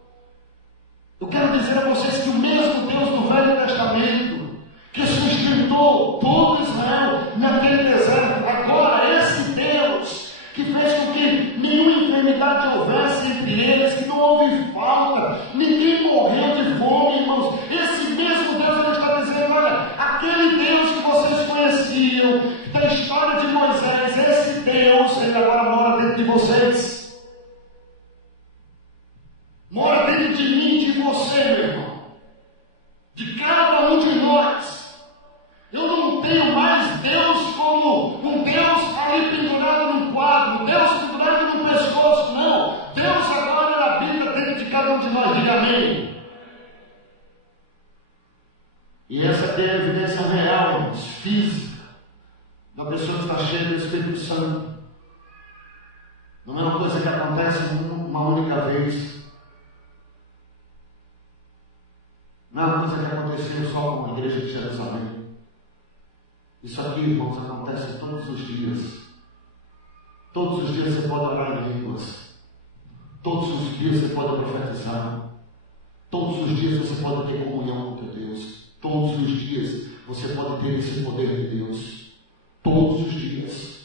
Eu quero dizer a vocês que o mesmo Deus do Velho Testamento, que sustentou todo Israel naquele deserto, agora esse Deus que fez com que nenhuma enfermidade houvesse entre eles, que não houve falta, ninguém morreu de fome, irmãos. Esse mesmo Deus, ele está dizendo: olha, aquele Deus que vocês conheciam, da história de Moisés, esse Deus, ele agora mora dentro de vocês. Mora dentro de mim e de você, meu irmão. De cada um de nós. Eu não tenho mais Deus como um Deus ali pendurado num quadro, Deus pendurado num pescoço, não. Deus agora habita dentro de cada um de nós. Diga amém. E essa é a evidência real, irmãos, física, da pessoa que está cheia do Espírito Santo. Não é uma coisa que acontece uma única vez. Não é uma coisa que aconteceu só com a igreja de Jerusalém. Isso aqui, irmãos, acontece todos os dias. Todos os dias você pode orar em línguas. Todos os dias você pode profetizar. Todos os dias você pode ter comunhão com Deus. Todos os dias você pode ter esse poder de Deus. Todos os dias.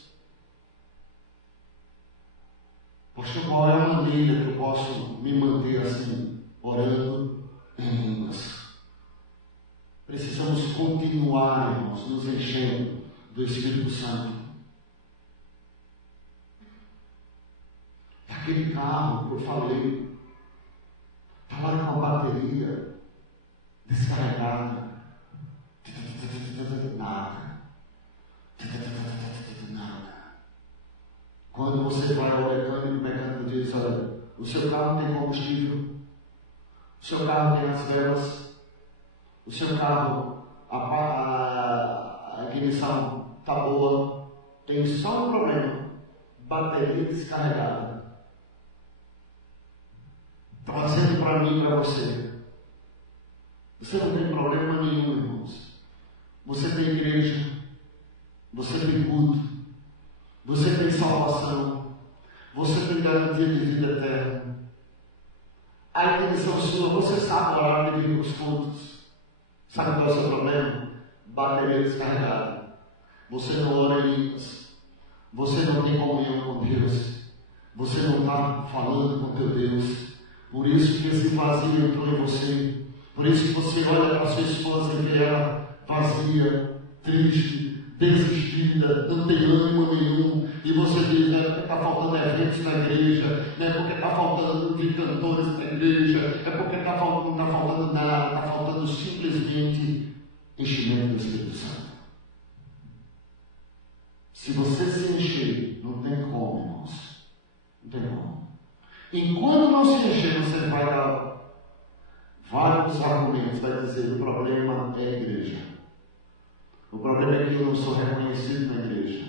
Pastor, qual é a maneira que eu posso me manter assim, orando em línguas? Precisamos continuar, irmãos, nos enchendo do Espírito Santo. Aquele carro que eu falei, está lá com a bateria descarregada. Nada. Quando você vai ao mecânico, o mecânico diz: olha, o seu carro tem combustível, o seu carro tem as velas, o seu carro, a ignição está boa, tem só um problema: bateria descarregada. trazendo para mim e para você. Você não tem problema nenhum, irmãos. Você tem igreja, você tem culto, você tem salvação, você tem garantia de vida eterna. A intenção sua, você sabe orar e vir os cultos. Sabe qual é o seu problema? Bateria descarregada. Você não ora em línguas. Você não tem comunhão com Deus. Você não está falando com teu Deus. Por isso que esse vazio entrou em você. Por isso que você olha para sua esposa e vê ela vazia, triste, desistida, não tem ânimo nenhum. E você diz, não é porque está faltando eventos na igreja, não é porque está faltando de cantores na igreja, é porque não está faltando nada, está faltando simplesmente enchimento do Espírito Santo. Se você se encher, não tem como, irmãos. Não tem como. Enquanto não se encher, você vai dar vários argumentos, vai dizer, o problema é a igreja. O problema é que eu não sou reconhecido na igreja.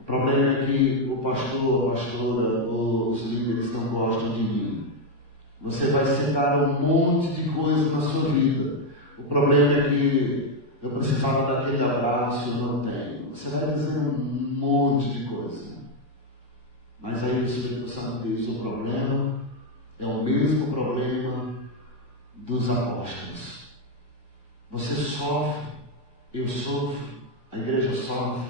O problema é que o pastor, a pastora ou os líderes não gostam de mim. Você vai citar um monte de coisas na sua vida. O problema é que eu precisava daquele abraço, eu não tenho. Você vai dizer um monte de coisa. Mas aí o Espírito Santo diz, o problema é o mesmo problema dos apóstolos. Você sofre, eu sofro, a igreja sofre,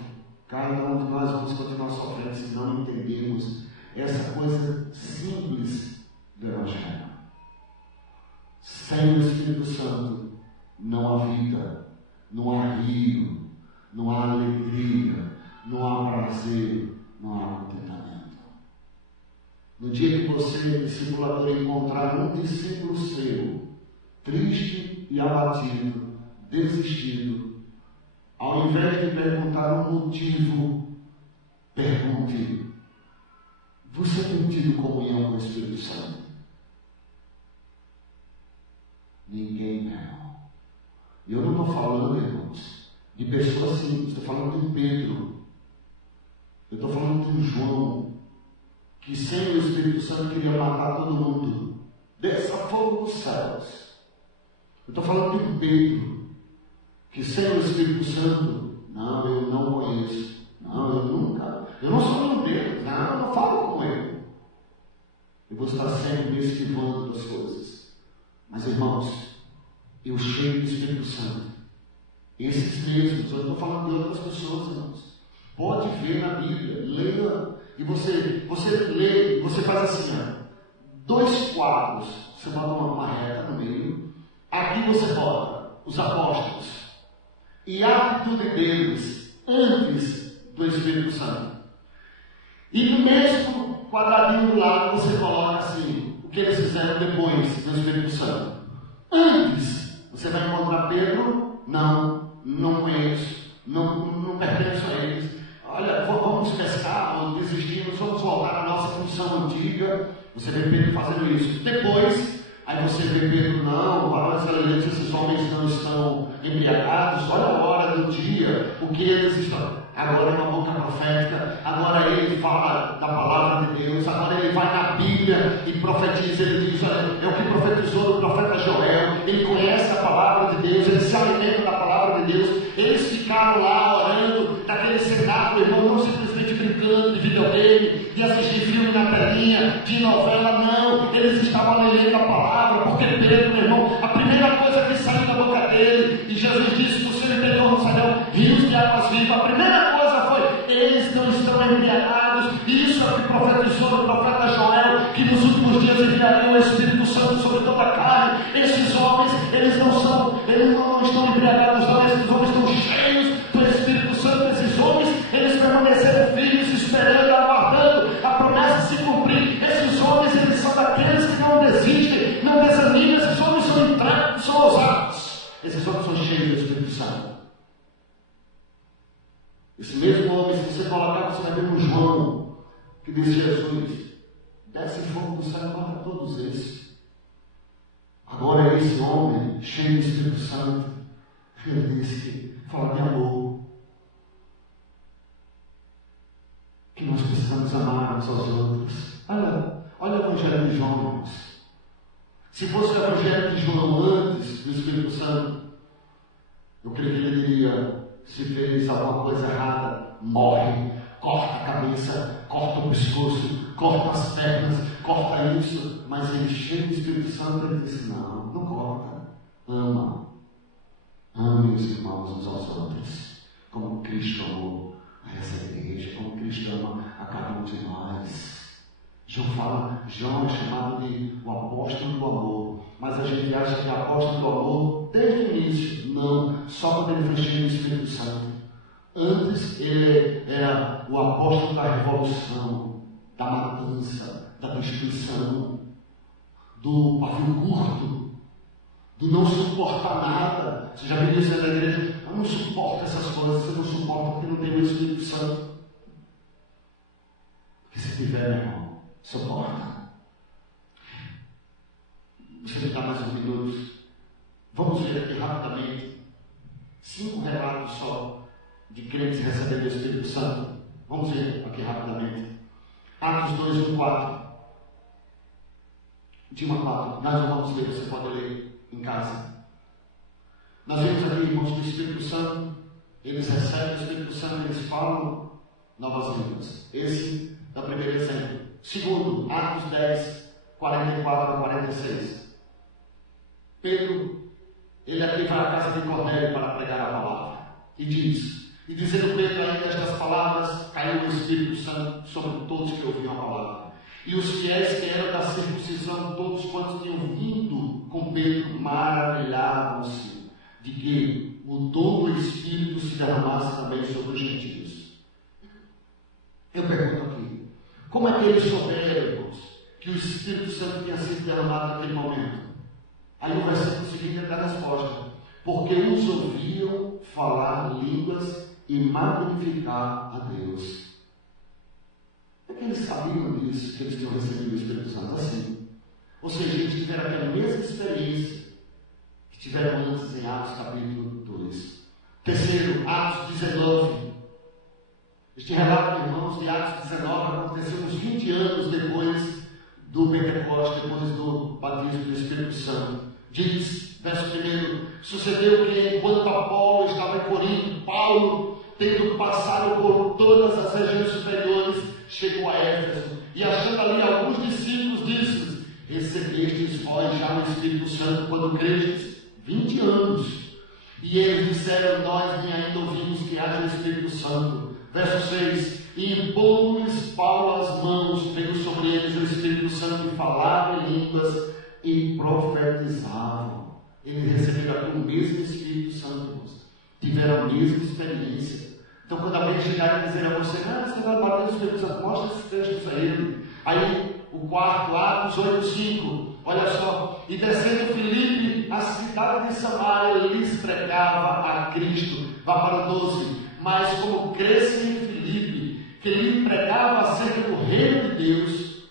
cada um de nós vamos continuar sofrendo se não entendermos essa coisa simples do Evangelho. Sem o Espírito Santo não há vida, não há rio, não há alegria, não há prazer, não há contentamento. No dia que você, discipulador, encontrar um discípulo seu, triste e abatido, desistido, ao invés de perguntar um motivo, pergunte: você tem tido comunhão com o Espírito Santo? Ninguém, meu irmão. Eu não estou falando, irmãos, de pessoas simples, estou falando de um Pedro, eu estou falando de um João, que sem o Espírito Santo queria matar todo mundo, desça fogo dos céus. Eu estou falando de um Pedro, que sem o Espírito Santo, não, eu não conheço, não, eu nunca, eu não sou nenhum deles, não, eu não falo com ele. Eu vou estar sempre me esquivando das coisas. Mas, irmãos, eu cheio do Espírito Santo, esses mesmos, eu estou falando de outras pessoas, irmãos. Pode ver na Bíblia, leia, e você lê, você faz assim, ó, 2 quadros, você bota uma reta no meio, aqui você bota os apóstolos, e a atitude deles antes do Espírito Santo. E no mesmo quadradinho do lado você coloca assim, o que eles fizeram depois do Espírito Santo. Antes, você vai encontrar Pedro, não conheço, não pertenço a eles. Olha, vamos pescar ou desistimos, vamos voltar à nossa função antiga. Você vê Pedro fazendo isso. Depois, aí você vê Pedro, não, para esses homens não estão embriagados, olha a hora do dia, o que eles estão. Agora é uma boca profética, agora ele fala da palavra de Deus, agora ele vai na Bíblia e profetiza, ele diz, olha, é o que profetizou o profeta Joel, ele conhece a palavra de Deus, ele se alimenta da palavra de Deus, eles ficaram lá orando, naquele cenáculo, irmão, não simplesmente brincando de videogame, de assistir filme na telinha, de novela, não, eles estavam lendo a palavra, porque Pedro, meu irmão, a primeira coisa que saiu da boca dele, e Jesus disse, do seu interior não sairão rios de águas vivas, a primeira coisa foi, eles não estão embriagados, e isso é o que profetizou o profeta Joel, que nos últimos dias enviaria o Espírito Santo sobre toda a carne. Esses homens, eles não estão embriagados, não, esses homens estão cheios do Espírito Santo, esses homens, eles permaneceram firmes, esperando, aguardando a promessa se cumprir. Esses homens, eles são daqueles que não desistem, não desanimam, esses homens são intrépidos, são ousados, esses homens são cheios do Espírito Santo. Esse mesmo homem, se você colocar, você vai ver um João, que diz Jesus, desce fogo do céu e mata todos esses. Agora esse homem, cheio do Espírito Santo, ele disse, fala de amor, que nós precisamos amar uns aos outros. Olha o Evangelho de João, irmãos. Se fosse o Evangelho de João antes do Espírito Santo, eu creio que ele diria: se fez alguma coisa errada, morre, corta a cabeça, corta o pescoço, corta as pernas, corta isso. Mas ele, cheio do Espírito Santo, ele disse: não, não corta, ama. Ame os irmãos uns aos outros, como Cristo amou a essa igreja, como Cristo ama a cada um de nós. João é chamado de o apóstolo do amor, mas a gente acha que é apóstolo do amor desde o início. Não, só quando ele foi cheio do Espírito Santo. Antes ele era o apóstolo da revolução, da matança, da destruição, do pavio curto, do não suportar nada. Você já viu isso na igreja? Eu não suporto essas coisas. Você não suporta porque não tem o Espírito Santo. Porque se tiver, meu irmão, suporta. Você me dá mais uns minutos. Vamos ver aqui rapidamente 5 relatos só de crentes recebendo o Espírito Santo. Vamos ver aqui rapidamente. Atos 2, 1, 4. De 1 a 4. Nós não vamos ler, você pode ler em casa. Nós vemos aqui, irmãos, que o Espírito Santo, eles recebem o Espírito Santo, eles falam novas línguas. Esse é o primeiro exemplo. Segundo, Atos 10, 44 a 46. Pedro, ele aqui vai à casa de Cornélio para pregar a palavra. E diz: e dizendo Pedro ainda estas palavras, caiu o Espírito Santo sobre todos que ouviam a palavra. E os fiéis que eram da circuncisão, todos quantos tinham vindo com Pedro, maravilhavam-se de que o dom do Espírito se derramasse também sobre os gentios. Eu pergunto aqui, como é que eles souberam, irmãos, que o Espírito Santo tinha sido derramado naquele momento? Aí o versículo seguinte é a resposta: porque os ouviam falar línguas e magnificar a Deus. É que eles sabiam disso, que eles tinham recebido o Espírito Santo assim. Ou seja, eles tiveram aquela mesma experiência que tiveram antes em Atos capítulo 2. Terceiro, Atos 19. Este relato, irmãos, de Atos 19 aconteceu uns 20 anos depois do Pentecostes, depois do batismo do Espírito Santo. Diz, verso 1: sucedeu que enquanto Apolo estava em Corinto, Paulo, tendo passado por todas as regiões superiores, chegou a Éfeso, e achando ali alguns discípulos, disse: recebestes vós já o Espírito Santo quando crestes? 20 anos. E eles disseram: nós nem ainda ouvimos que haja o Espírito Santo. Verso 6: e impondo-lhes Paulo as mãos, veio sobre eles o Espírito Santo, e falavam em línguas e profetizavam. Eles receberam aqui o mesmo Espírito Santo, tiveram a mesma experiência. Então, quando alguém chegar e dizer a você: você vai bater no Espírito Santo, mostra esses textos a ele. Aí, o quarto, Atos 8:5, olha só: e descendo Filipe, a cidade de Samaria, lhes pregava a Cristo. Vá para o 12: mas como cresce em Filipe, que lhe pregava acerca do reino de Deus,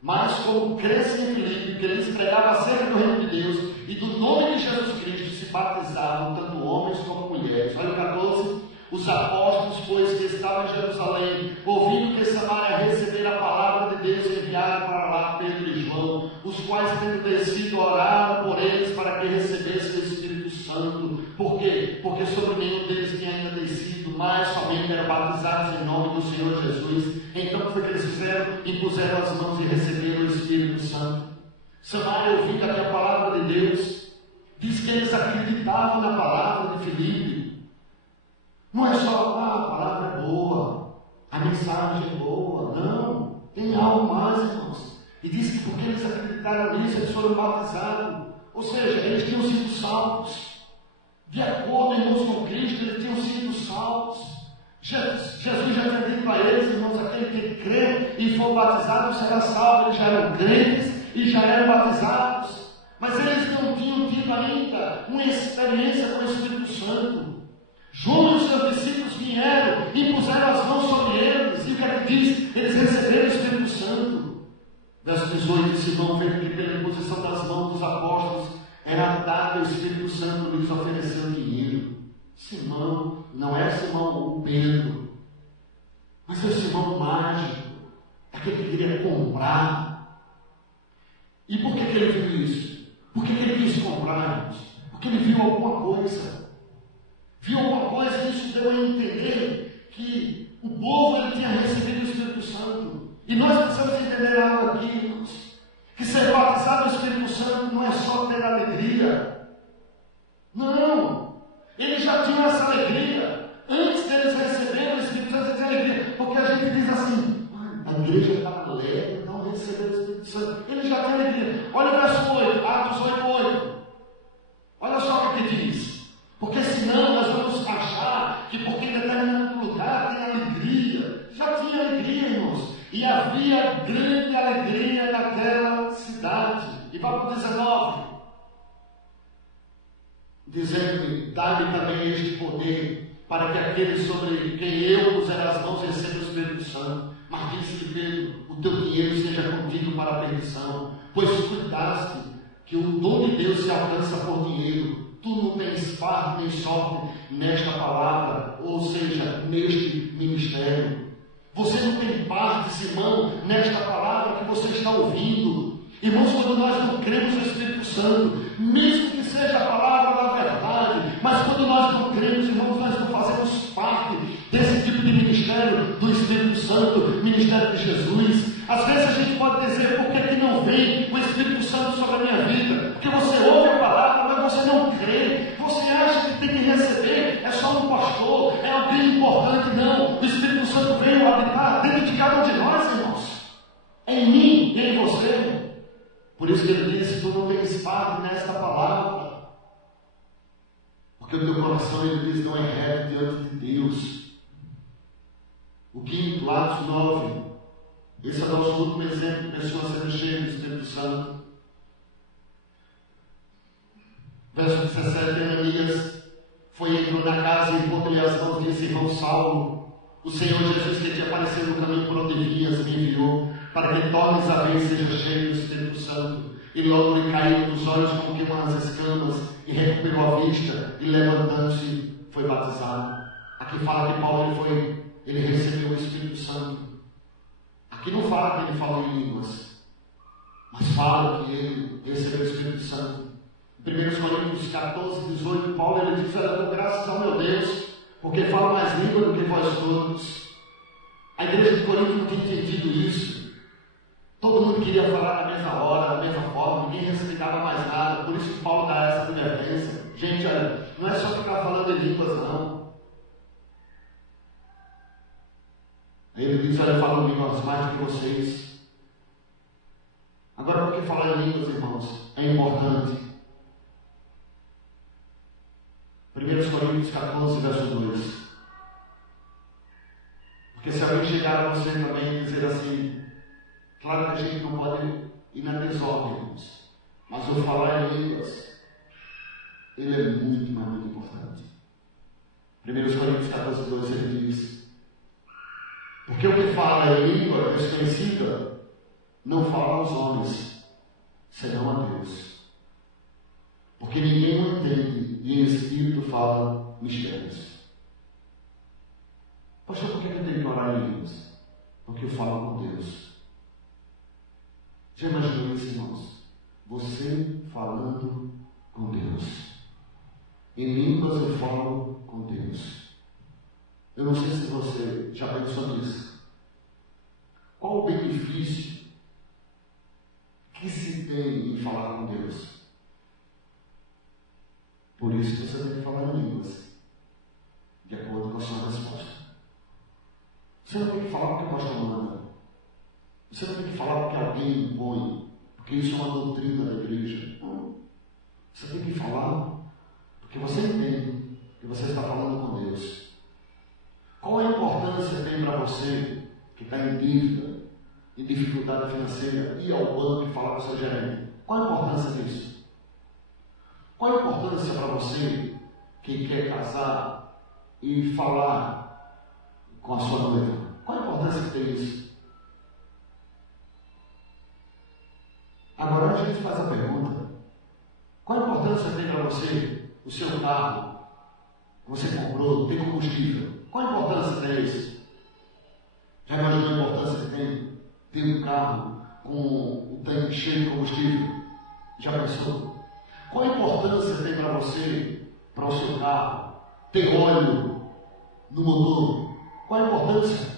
mas como cresce em Filipe, que lhes pregava acerca do reino de Deus e do nome de Jesus Cristo, se batizavam tanto homens como mulheres. Olha o 14: os apóstolos, pois, que estavam em Jerusalém, ouvindo que Samaria recebera a palavra de Deus, enviaram para lá Pedro e João, os quais, tendo descido, oraram por eles para que recebessem o Espírito Santo. Por quê? Porque sobre nenhum deles tinha ainda descido, mas somente eram batizados em nome do Senhor Jesus. Então o que foi que eles fizeram? Impuseram as mãos e receberam o Espírito Santo. Samaria, ouvindo aqui a palavra de Deus, diz que eles acreditavam na palavra de Filipe. Não é só: a palavra é boa, a mensagem é boa. Não, tem algo mais, irmãos. E diz que porque eles acreditaram nisso, eles foram batizados. Ou seja, eles tinham sido salvos. De acordo, irmãos, com Cristo, eles tinham sido salvos. Jesus já tinha dito para eles, irmãos: aquele que crê e for batizado será salvo. Eles já eram crentes e já eram batizados. Mas eles não tinham tido ainda uma experiência com o Espírito Santo. João e os seus discípulos vieram e puseram as mãos sobre eles. E o que é que diz? Eles receberam o Espírito Santo. Verso 18: Simão, vendo que pela imposição das mãos dos apóstolos era dado o Espírito Santo, lhes ofereceu dinheiro. Simão não é Simão o Pedro, mas é o Simão mágico, aquele que queria comprar. E por que ele viu isso? Por que ele quis comprar, irmãos? Porque ele viu alguma coisa. Viu alguma coisa e isso deu a entender que o povo ele tinha recebido o Espírito Santo. E nós precisamos entender algo aqui, irmãos. Que ser batizado no Espírito Santo não é só ter alegria. Não. Eles já tinham essa alegria. Antes deles receberem o Espírito Santo, eles tinham alegria. Porque a gente diz assim, a igreja está alegre, então recebeu o Espírito Santo. Eles já tinham alegria. Olha o verso 8, Atos 8:8. Olha só o que diz. Porque senão nós vamos achar que porque em determinado lugar tem alegria. Já tinha alegria, irmãos. E havia grande alegria naquela cidade. E vai para o 19. Dizendo-me, dá-me também este poder, para que aqueles sobre quem eu puser as mãos recebam o Espírito Santo. Mas disse-lhe Pedro, o teu dinheiro seja contigo para a perdição, pois cuidaste que o dom de Deus se alcança por dinheiro. Tu não tens parte nem sorte nesta palavra, ou seja, neste ministério. Você não tem parte, irmão, nesta palavra que você está ouvindo. Irmãos, quando nós não cremos no Espírito Santo, mesmo que seja a palavra da verdade, mas quando nós não cremos, irmãos, nós não fazemos parte desse tipo de ministério do Espírito Santo, ministério de Jesus. Às vezes a gente pode dizer, por que não vem o Espírito Santo sobre a minha vida? Porque você ouve a palavra, mas você não crê. Você acha que tem que receber, é só um pastor, é alguém importante. Não, o Espírito Santo veio habitar dentro de cada um de nós, irmãos. Em mim e em você. Por isso que ele disse, tu não tens parte nesta palavra. Porque o teu coração, ele diz, não é reto diante de Deus. O quinto, Atos 9. Esse é o nosso último exemplo de pessoas sendo cheias do Espírito Santo. Verso 17, Ananias entrou na casa e enquanto lhe as mãos disse, irmão Saulo, o Senhor Jesus que te apareceu no caminho por onde vinhas me enviou, para que tornes a ver e seja cheio do Espírito Santo. E logo lhe caíram dos olhos como que umas escamas, e recuperou a vista, e levantando-se, foi batizado. Aqui fala que Paulo ele recebeu o Espírito Santo. Aqui não fala que ele falou em línguas, mas fala que ele recebeu o Espírito Santo. Em 1 Coríntios 14:18, Paulo ele diz, eu dou graças ao meu Deus, porque falo mais língua do que vós todos. A igreja de Corinto não tinha entendido isso. Todo mundo queria falar na mesma hora, da mesma forma, ninguém respeitava mais nada. Por isso que Paulo dá essa advertência. Gente, olha, não é só ficar falando em línguas, não. Aí ele diz, olha, eu falo línguas mais do que vocês. Agora, por que falar em línguas, irmãos? É importante. 1 Coríntios 14, verso 2. Porque se alguém chegar a você também e dizer assim, claro que a gente não pode ir na desordem, irmãos, mas o falar em línguas, ele é muito, mas muito importante. 1 Coríntios 14, 2, ele diz, porque o que fala em língua desconhecida não fala aos homens, senão a Deus. Porque ninguém o entende e em espírito fala mistérios. Pastor, por que eu tenho que orar em línguas? Porque eu falo com Deus. Já imaginou isso, irmãos? Você falando com Deus. Em línguas eu falo com Deus. Eu não sei se você já pensou nisso. Qual o benefício que se tem em falar com Deus? Por isso você tem que falar em línguas, de acordo com a sua resposta. Você não tem que falar porque o pastor manda. Você não tem que falar porque alguém impõe, porque isso é uma doutrina da igreja. Não. Você tem que falar porque você entende que você está falando com Deus. Qual a importância tem para você que está em dívida, em dificuldade financeira, ir ao banco e falar com o seu gerente? Qual a importância disso? Qual a importância para você que quer casar e falar com a sua noiva? Qual a importância que tem isso? Agora a gente faz a pergunta: qual a importância tem para você o seu carro que você comprou, tem combustível? Qual a importância tem isso? Já imaginou a importância que tem ter um carro com o tanque cheio de combustível? Já pensou? Qual a importância tem para você, para o seu carro, ter óleo no motor? Qual a importância?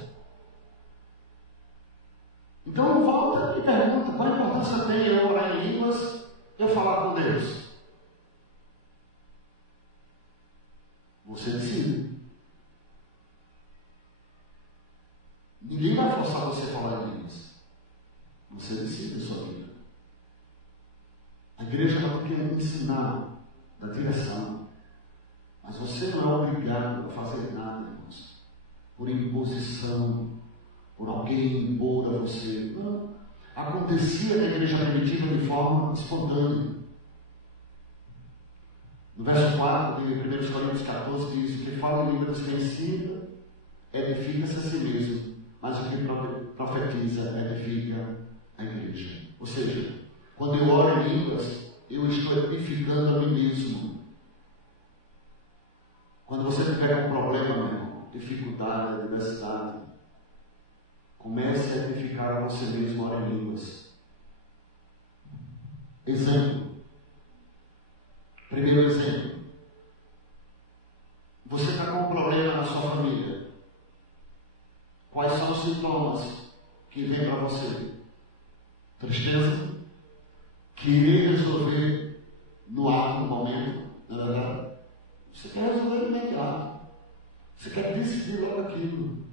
Então volta e pergunta, qual a importância tem eu orar em línguas e eu falar com Deus? Você decide. Ninguém vai forçar você a falar em línguas. Você decide a sua vida. A igreja está querendo ensinar, da direção. Mas você não é obrigado a fazer nada, irmãos. Por imposição, por alguém impor a você. Não. Acontecia na igreja primitiva de forma espontânea. No verso 4 de 1 Coríntios 14 diz: o que fala em língua desconhecida edifica-se a si mesmo, mas o que profetiza edifica a igreja. Ou seja, quando eu oro em línguas, eu estou edificando a mim mesmo. Quando você tiver um problema, meu irmão, dificuldade, adversidade, comece a edificar a você mesmo, ora em línguas. Exemplo. Primeiro exemplo. Você está com um problema na sua família. Quais são os sintomas que vêm para você? Tristeza? Querer resolver no ato, no momento, não é verdade? Você quer resolver no imediato. Você quer decidir logo aquilo.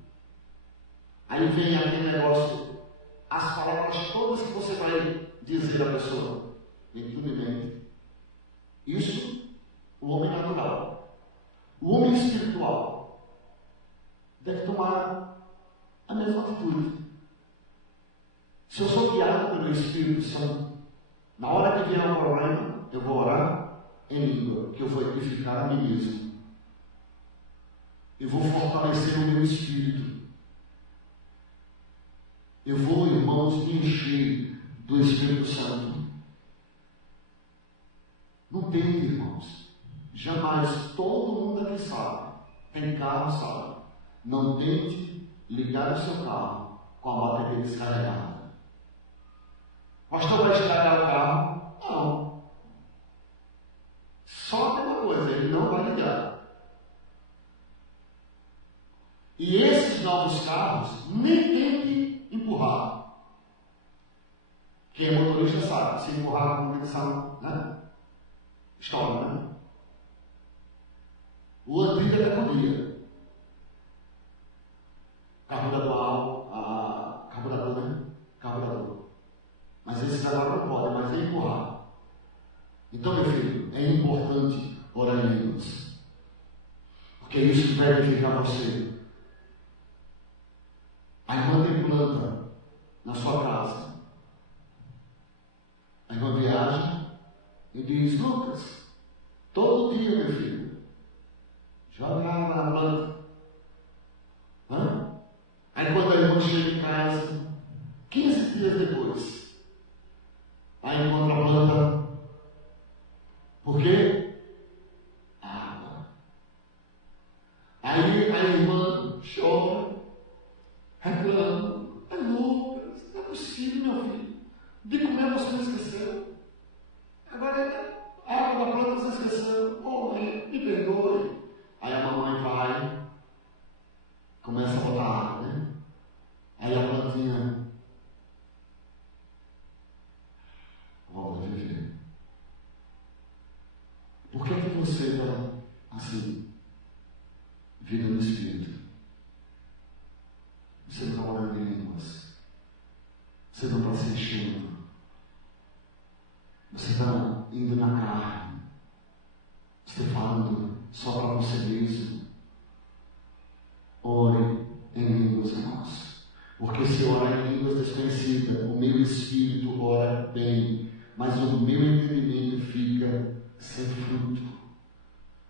Aí vem aquele negócio, as palavras todas que você vai dizer à pessoa, vem tudo em mente. Isso, o homem natural. O homem espiritual deve tomar a mesma atitude. Se eu sou guiado pelo Espírito Santo, na hora que vier um problema, eu vou orar em língua, que eu vou edificar a mim mesmo. Eu vou fortalecer o meu espírito. Eu vou, irmãos, me encher do Espírito Santo. Não tem, irmãos. Jamais, todo mundo aqui sabe. Tem carro, sabe. Não tente ligar o seu carro com a bateria descarregada. Pastor, vai estragar o carro? Não. Só tem uma coisa, ele não vai ligar. E esses novos carros, nem tente empurrar. Quem é motorista sabe, se empurrar com conexão, né? Estoura, né? O antigo até podia. Carburador, né? Carburador. Mas esses agora não podem mais nem empurrar. Então, meu filho, é importante orar em línguas. Porque isso vai edificar você. A irmã tem planta na sua casa. A irmã viaja e diz: Lucas, todo dia, meu filho, joga água na planta. Hã? Aí quando a irmã chega em casa, 15 dias depois, aí encontra a planta. Por quê? Água. Aí a irmã chora, reclama: é Lucas, não é possível, meu filho. De comer você não esqueceu. Agora a água da planta você esqueceu. Oh, mãe, me perdoe. Aí a mamãe vai, começa a botar água, né? Aí a plantinha volta a viver. Por que você está assim, vida no Espírito? Você não está orando em línguas. Você não está se enchendo. Você está indo na carne. Você está falando só para você mesmo. Ore em línguas, irmãos. Porque se orar em línguas desconhecidas, o meu espírito ora bem, mas o meu entendimento fica sem fruto.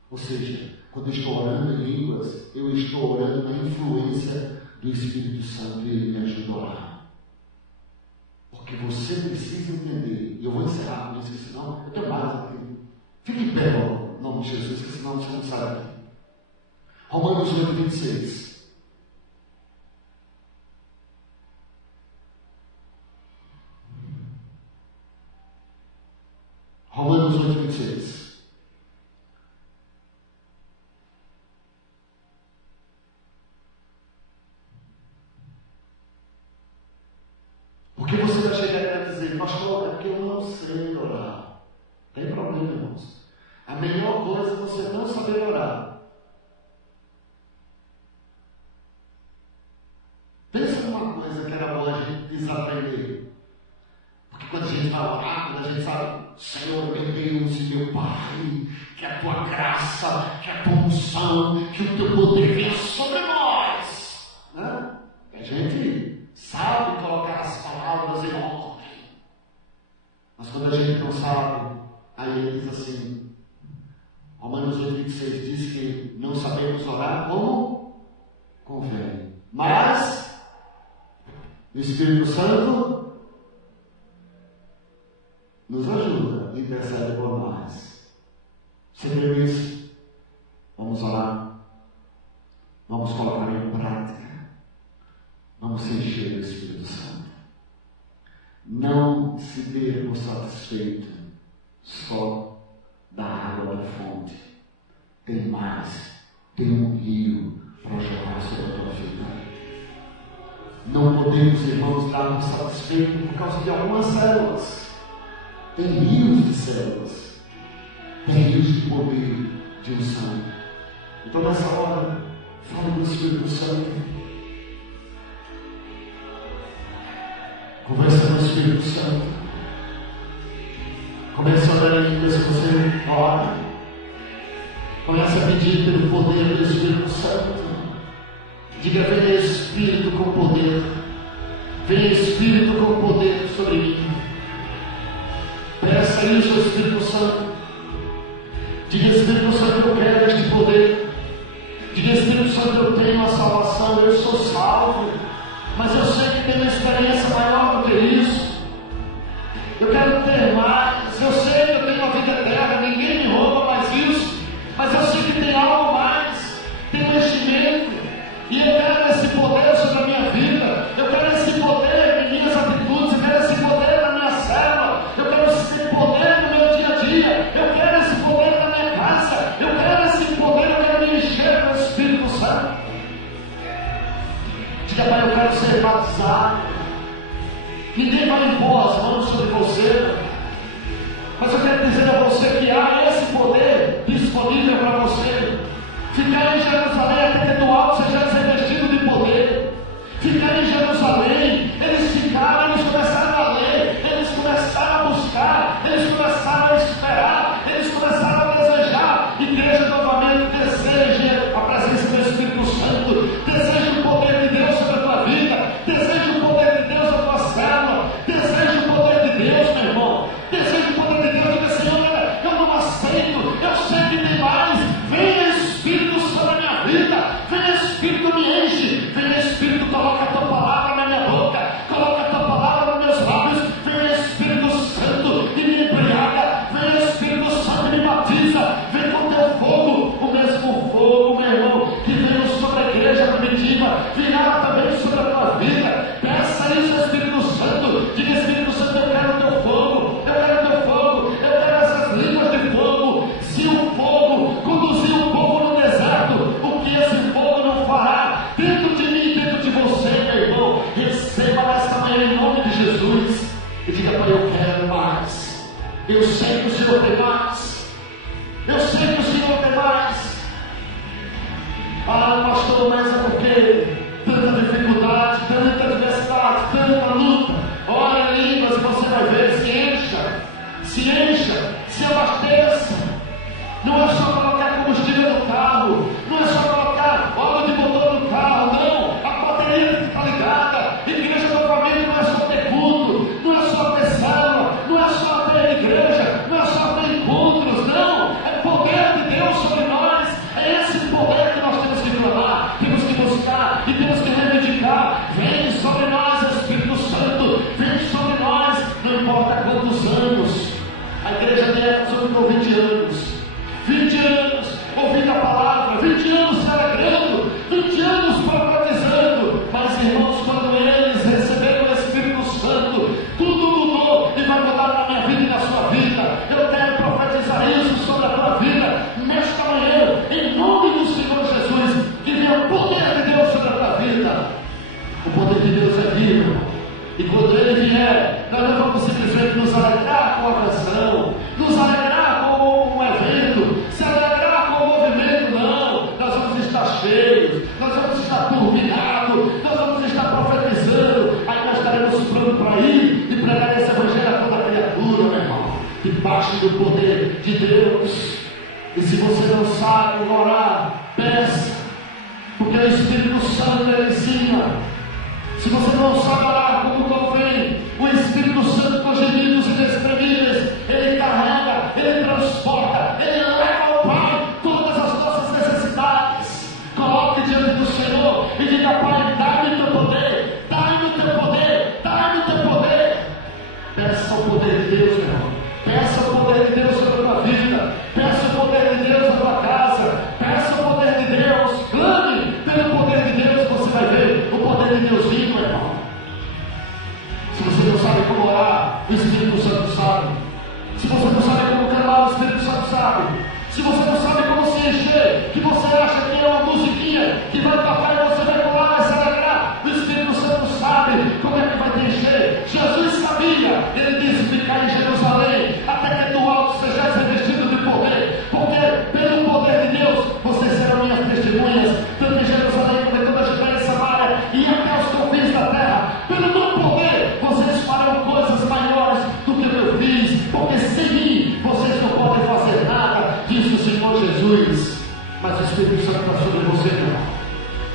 Ou seja, quando eu estou orando em línguas, eu estou orando na influência do Espírito Santo e ele me ajuda a orar. Porque você precisa entender, e eu vou encerrar com isso, senão eu tenho mais aqui. Fique em pé, em nome de Jesus, que senão você não sai daqui. Romanos 8, 26. Romanos 8:26. Porque você vai chegar e vai dizer, pastor, é porque eu não sei orar. Tem problema, irmãos. A melhor coisa é você não saber orar. Pensa numa coisa que era boa a gente desaprender. Porque quando a gente vai orar, quando a gente sabe, Senhor, meu Deus e meu Pai, que a tua graça, que a tua unção, que o teu poder venha sobre nós. Né? A gente sabe colocar as palavras em ordem. Mas quando a gente não sabe, aí ele diz assim, Romanos 8:26 diz que não sabemos orar como convém. Mas o Espírito Santo nos ajuda e intercede por nós. Você crê isso? Vamos orar. Vamos colocar em prática. Vamos se encher do Espírito Santo. Não se dê por satisfeito só da água da fonte. Tem mais. Tem um rio para jorrar sobre a tua vida. Não podemos, irmãos, dar por satisfeito por causa de algumas células. Tem rios de células. Tem rios de poder, de unção. Então, nessa hora, fala do Espírito Santo. Conversa com o Espírito Santo. Comece a orar em Deus, se você ora. Comece a pedir pelo poder do Espírito Santo. Diga, venha Espírito com poder. Venha Espírito com poder sobre mim. Peça isso ao Espírito Santo. Diga, Espírito Santo, eu quero este poder. Diga, Espírito Santo, eu tenho a salvação, eu sou salvo. Mas eu sei que tem uma experiência maior do que isso. Eu quero ter mais. Eu sei que eu tenho uma vida eterna, ninguém me rouba mais isso. Mas eu sei que tem algo mais. Tem um investimento. E eu quero esse poder sobre a minha vida. Eu quero esse poder em minhas atitudes. Eu quero esse poder na minha célula. Eu quero esse poder no meu dia a dia. Eu quero esse poder na minha casa. Eu quero esse poder. Eu quero me encher do Espírito Santo. Diga, Pai, eu quero ser batizado. Ninguém vai impor as mãos sobre você. Mas eu quero dizer a você que há esse poder disponível para você. Ficar em Jerusalém até que do alto seja revestido de poder. Ficar em Jerusalém, eles ficaram, eles começaram a ler, eles começaram a buscar, eles começaram a esperar, eles começaram a desejar. Igreja, novamente, deseje a presença do Espírito Santo, deseje o poder de Deus sobre a tua vida, deseje o poder de Deus na tua célula, deseje o poder de Deus, meu irmão, deseje o poder de Deus. Diga, Senhor, eu não aceito, eu sei que tem mais. Venha Espírito sobre a minha vida, venha Espírito, me enche, venha Espírito, coloca a tua palavra na minha boca, coloca a tua palavra nos meus lábios, venha Espírito Santo e me embriaga, venha Espírito Santo e me batiza, vem com teu fogo, o mesmo fogo, meu irmão, que veio sobre a igreja primitiva, virá também sobre a tua vida. Peça isso ao Espírito Santo, diga, Espírito Santo, eu quero o teu fogo, eu quero o teu fogo, eu quero essas línguas de fogo. Se o fogo conduzir o povo no deserto, o que esse fogo não fará dentro de mim e dentro de você, meu irmão? Receba nesta manhã em nome de Jesus e diga, Pai, eu quero mais. Eu sei que o Senhor tem mais. Eu sei que o Senhor tem mais. Ah, pastor, mas é porque tanta dificuldade, tanta adversidade, tanta luta. Ora em línguas e você vai ver, se encha, se abasteça. Não é só colocar combustível no carro, não é só colocar óleo de motor no carro, não. A bateria tem que estar ligada. Igreja novamente não é só ter culto, não é só ter célula, não é só ter igreja, não é só ter encontros, não. É poder de Deus sobre nós. É esse poder que nós temos que clamar, temos que buscar e temos que reivindicar. Vem sobre nós, Espírito Santo, vem sobre nós, não importa quantos anos. A igreja de Éfeso ficou 20 anos. 20 anos nós não vamos simplesmente nos alegrar com a canção, nos alegrar com um evento, se alegrar com o movimento, não. Nós vamos estar cheios, nós vamos estar turminados, nós vamos estar profetizando, aí nós estaremos prontos para ir e pregar esse evangelho a toda criatura, meu irmão, debaixo do poder de Deus. E se você não sabe orar, peça, porque o Espírito Santo ele ensina. Se você não sabe orar como convém, o Espírito Santo com gemidos inexprimíveis, ele carrega, ele transporta, ele leva ao Pai todas as nossas necessidades. Coloque diante do Senhor e diga: Pai, dá-me o teu poder, dá-me o teu poder, dá-me o teu poder. Peça o poder de Deus, meu irmão. Peça o poder de Deus sobre a tua vida, peça o poder de Deus na tua casa, peça o poder de Deus, clame pelo poder de Deus, você vai ver o poder de Deus vindo, meu irmão. Se você não sabe como orar, o Espírito Santo sabe. Se você não sabe como clamar, o Espírito Santo sabe. Se você não sabe como se encher, que você acha que é uma musiquinha que vai tocar e você vai pular, vai se alegrar, o Espírito Santo sabe como é que vai te encher. Jesus sabia, ele disse: ficar em Jerusalém até que do alto sejais revestido de poder, porque pelo poder de Deus vocês serão minhas testemunhas, tanto em Jerusalém como em toda a Judéia e Samaria e até os confins da terra. Pelo meu poder vocês farão coisas maiores do que eu fiz, porque sem mim vocês não podem fazer nada, disse o Senhor Jesus. Mas o Espírito Santo está sobre você, meu irmão.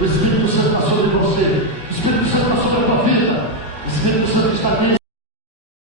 O Espírito Santo está sobre você, o Espírito Santo está sobre a tua vida, o Espírito Santo está nesse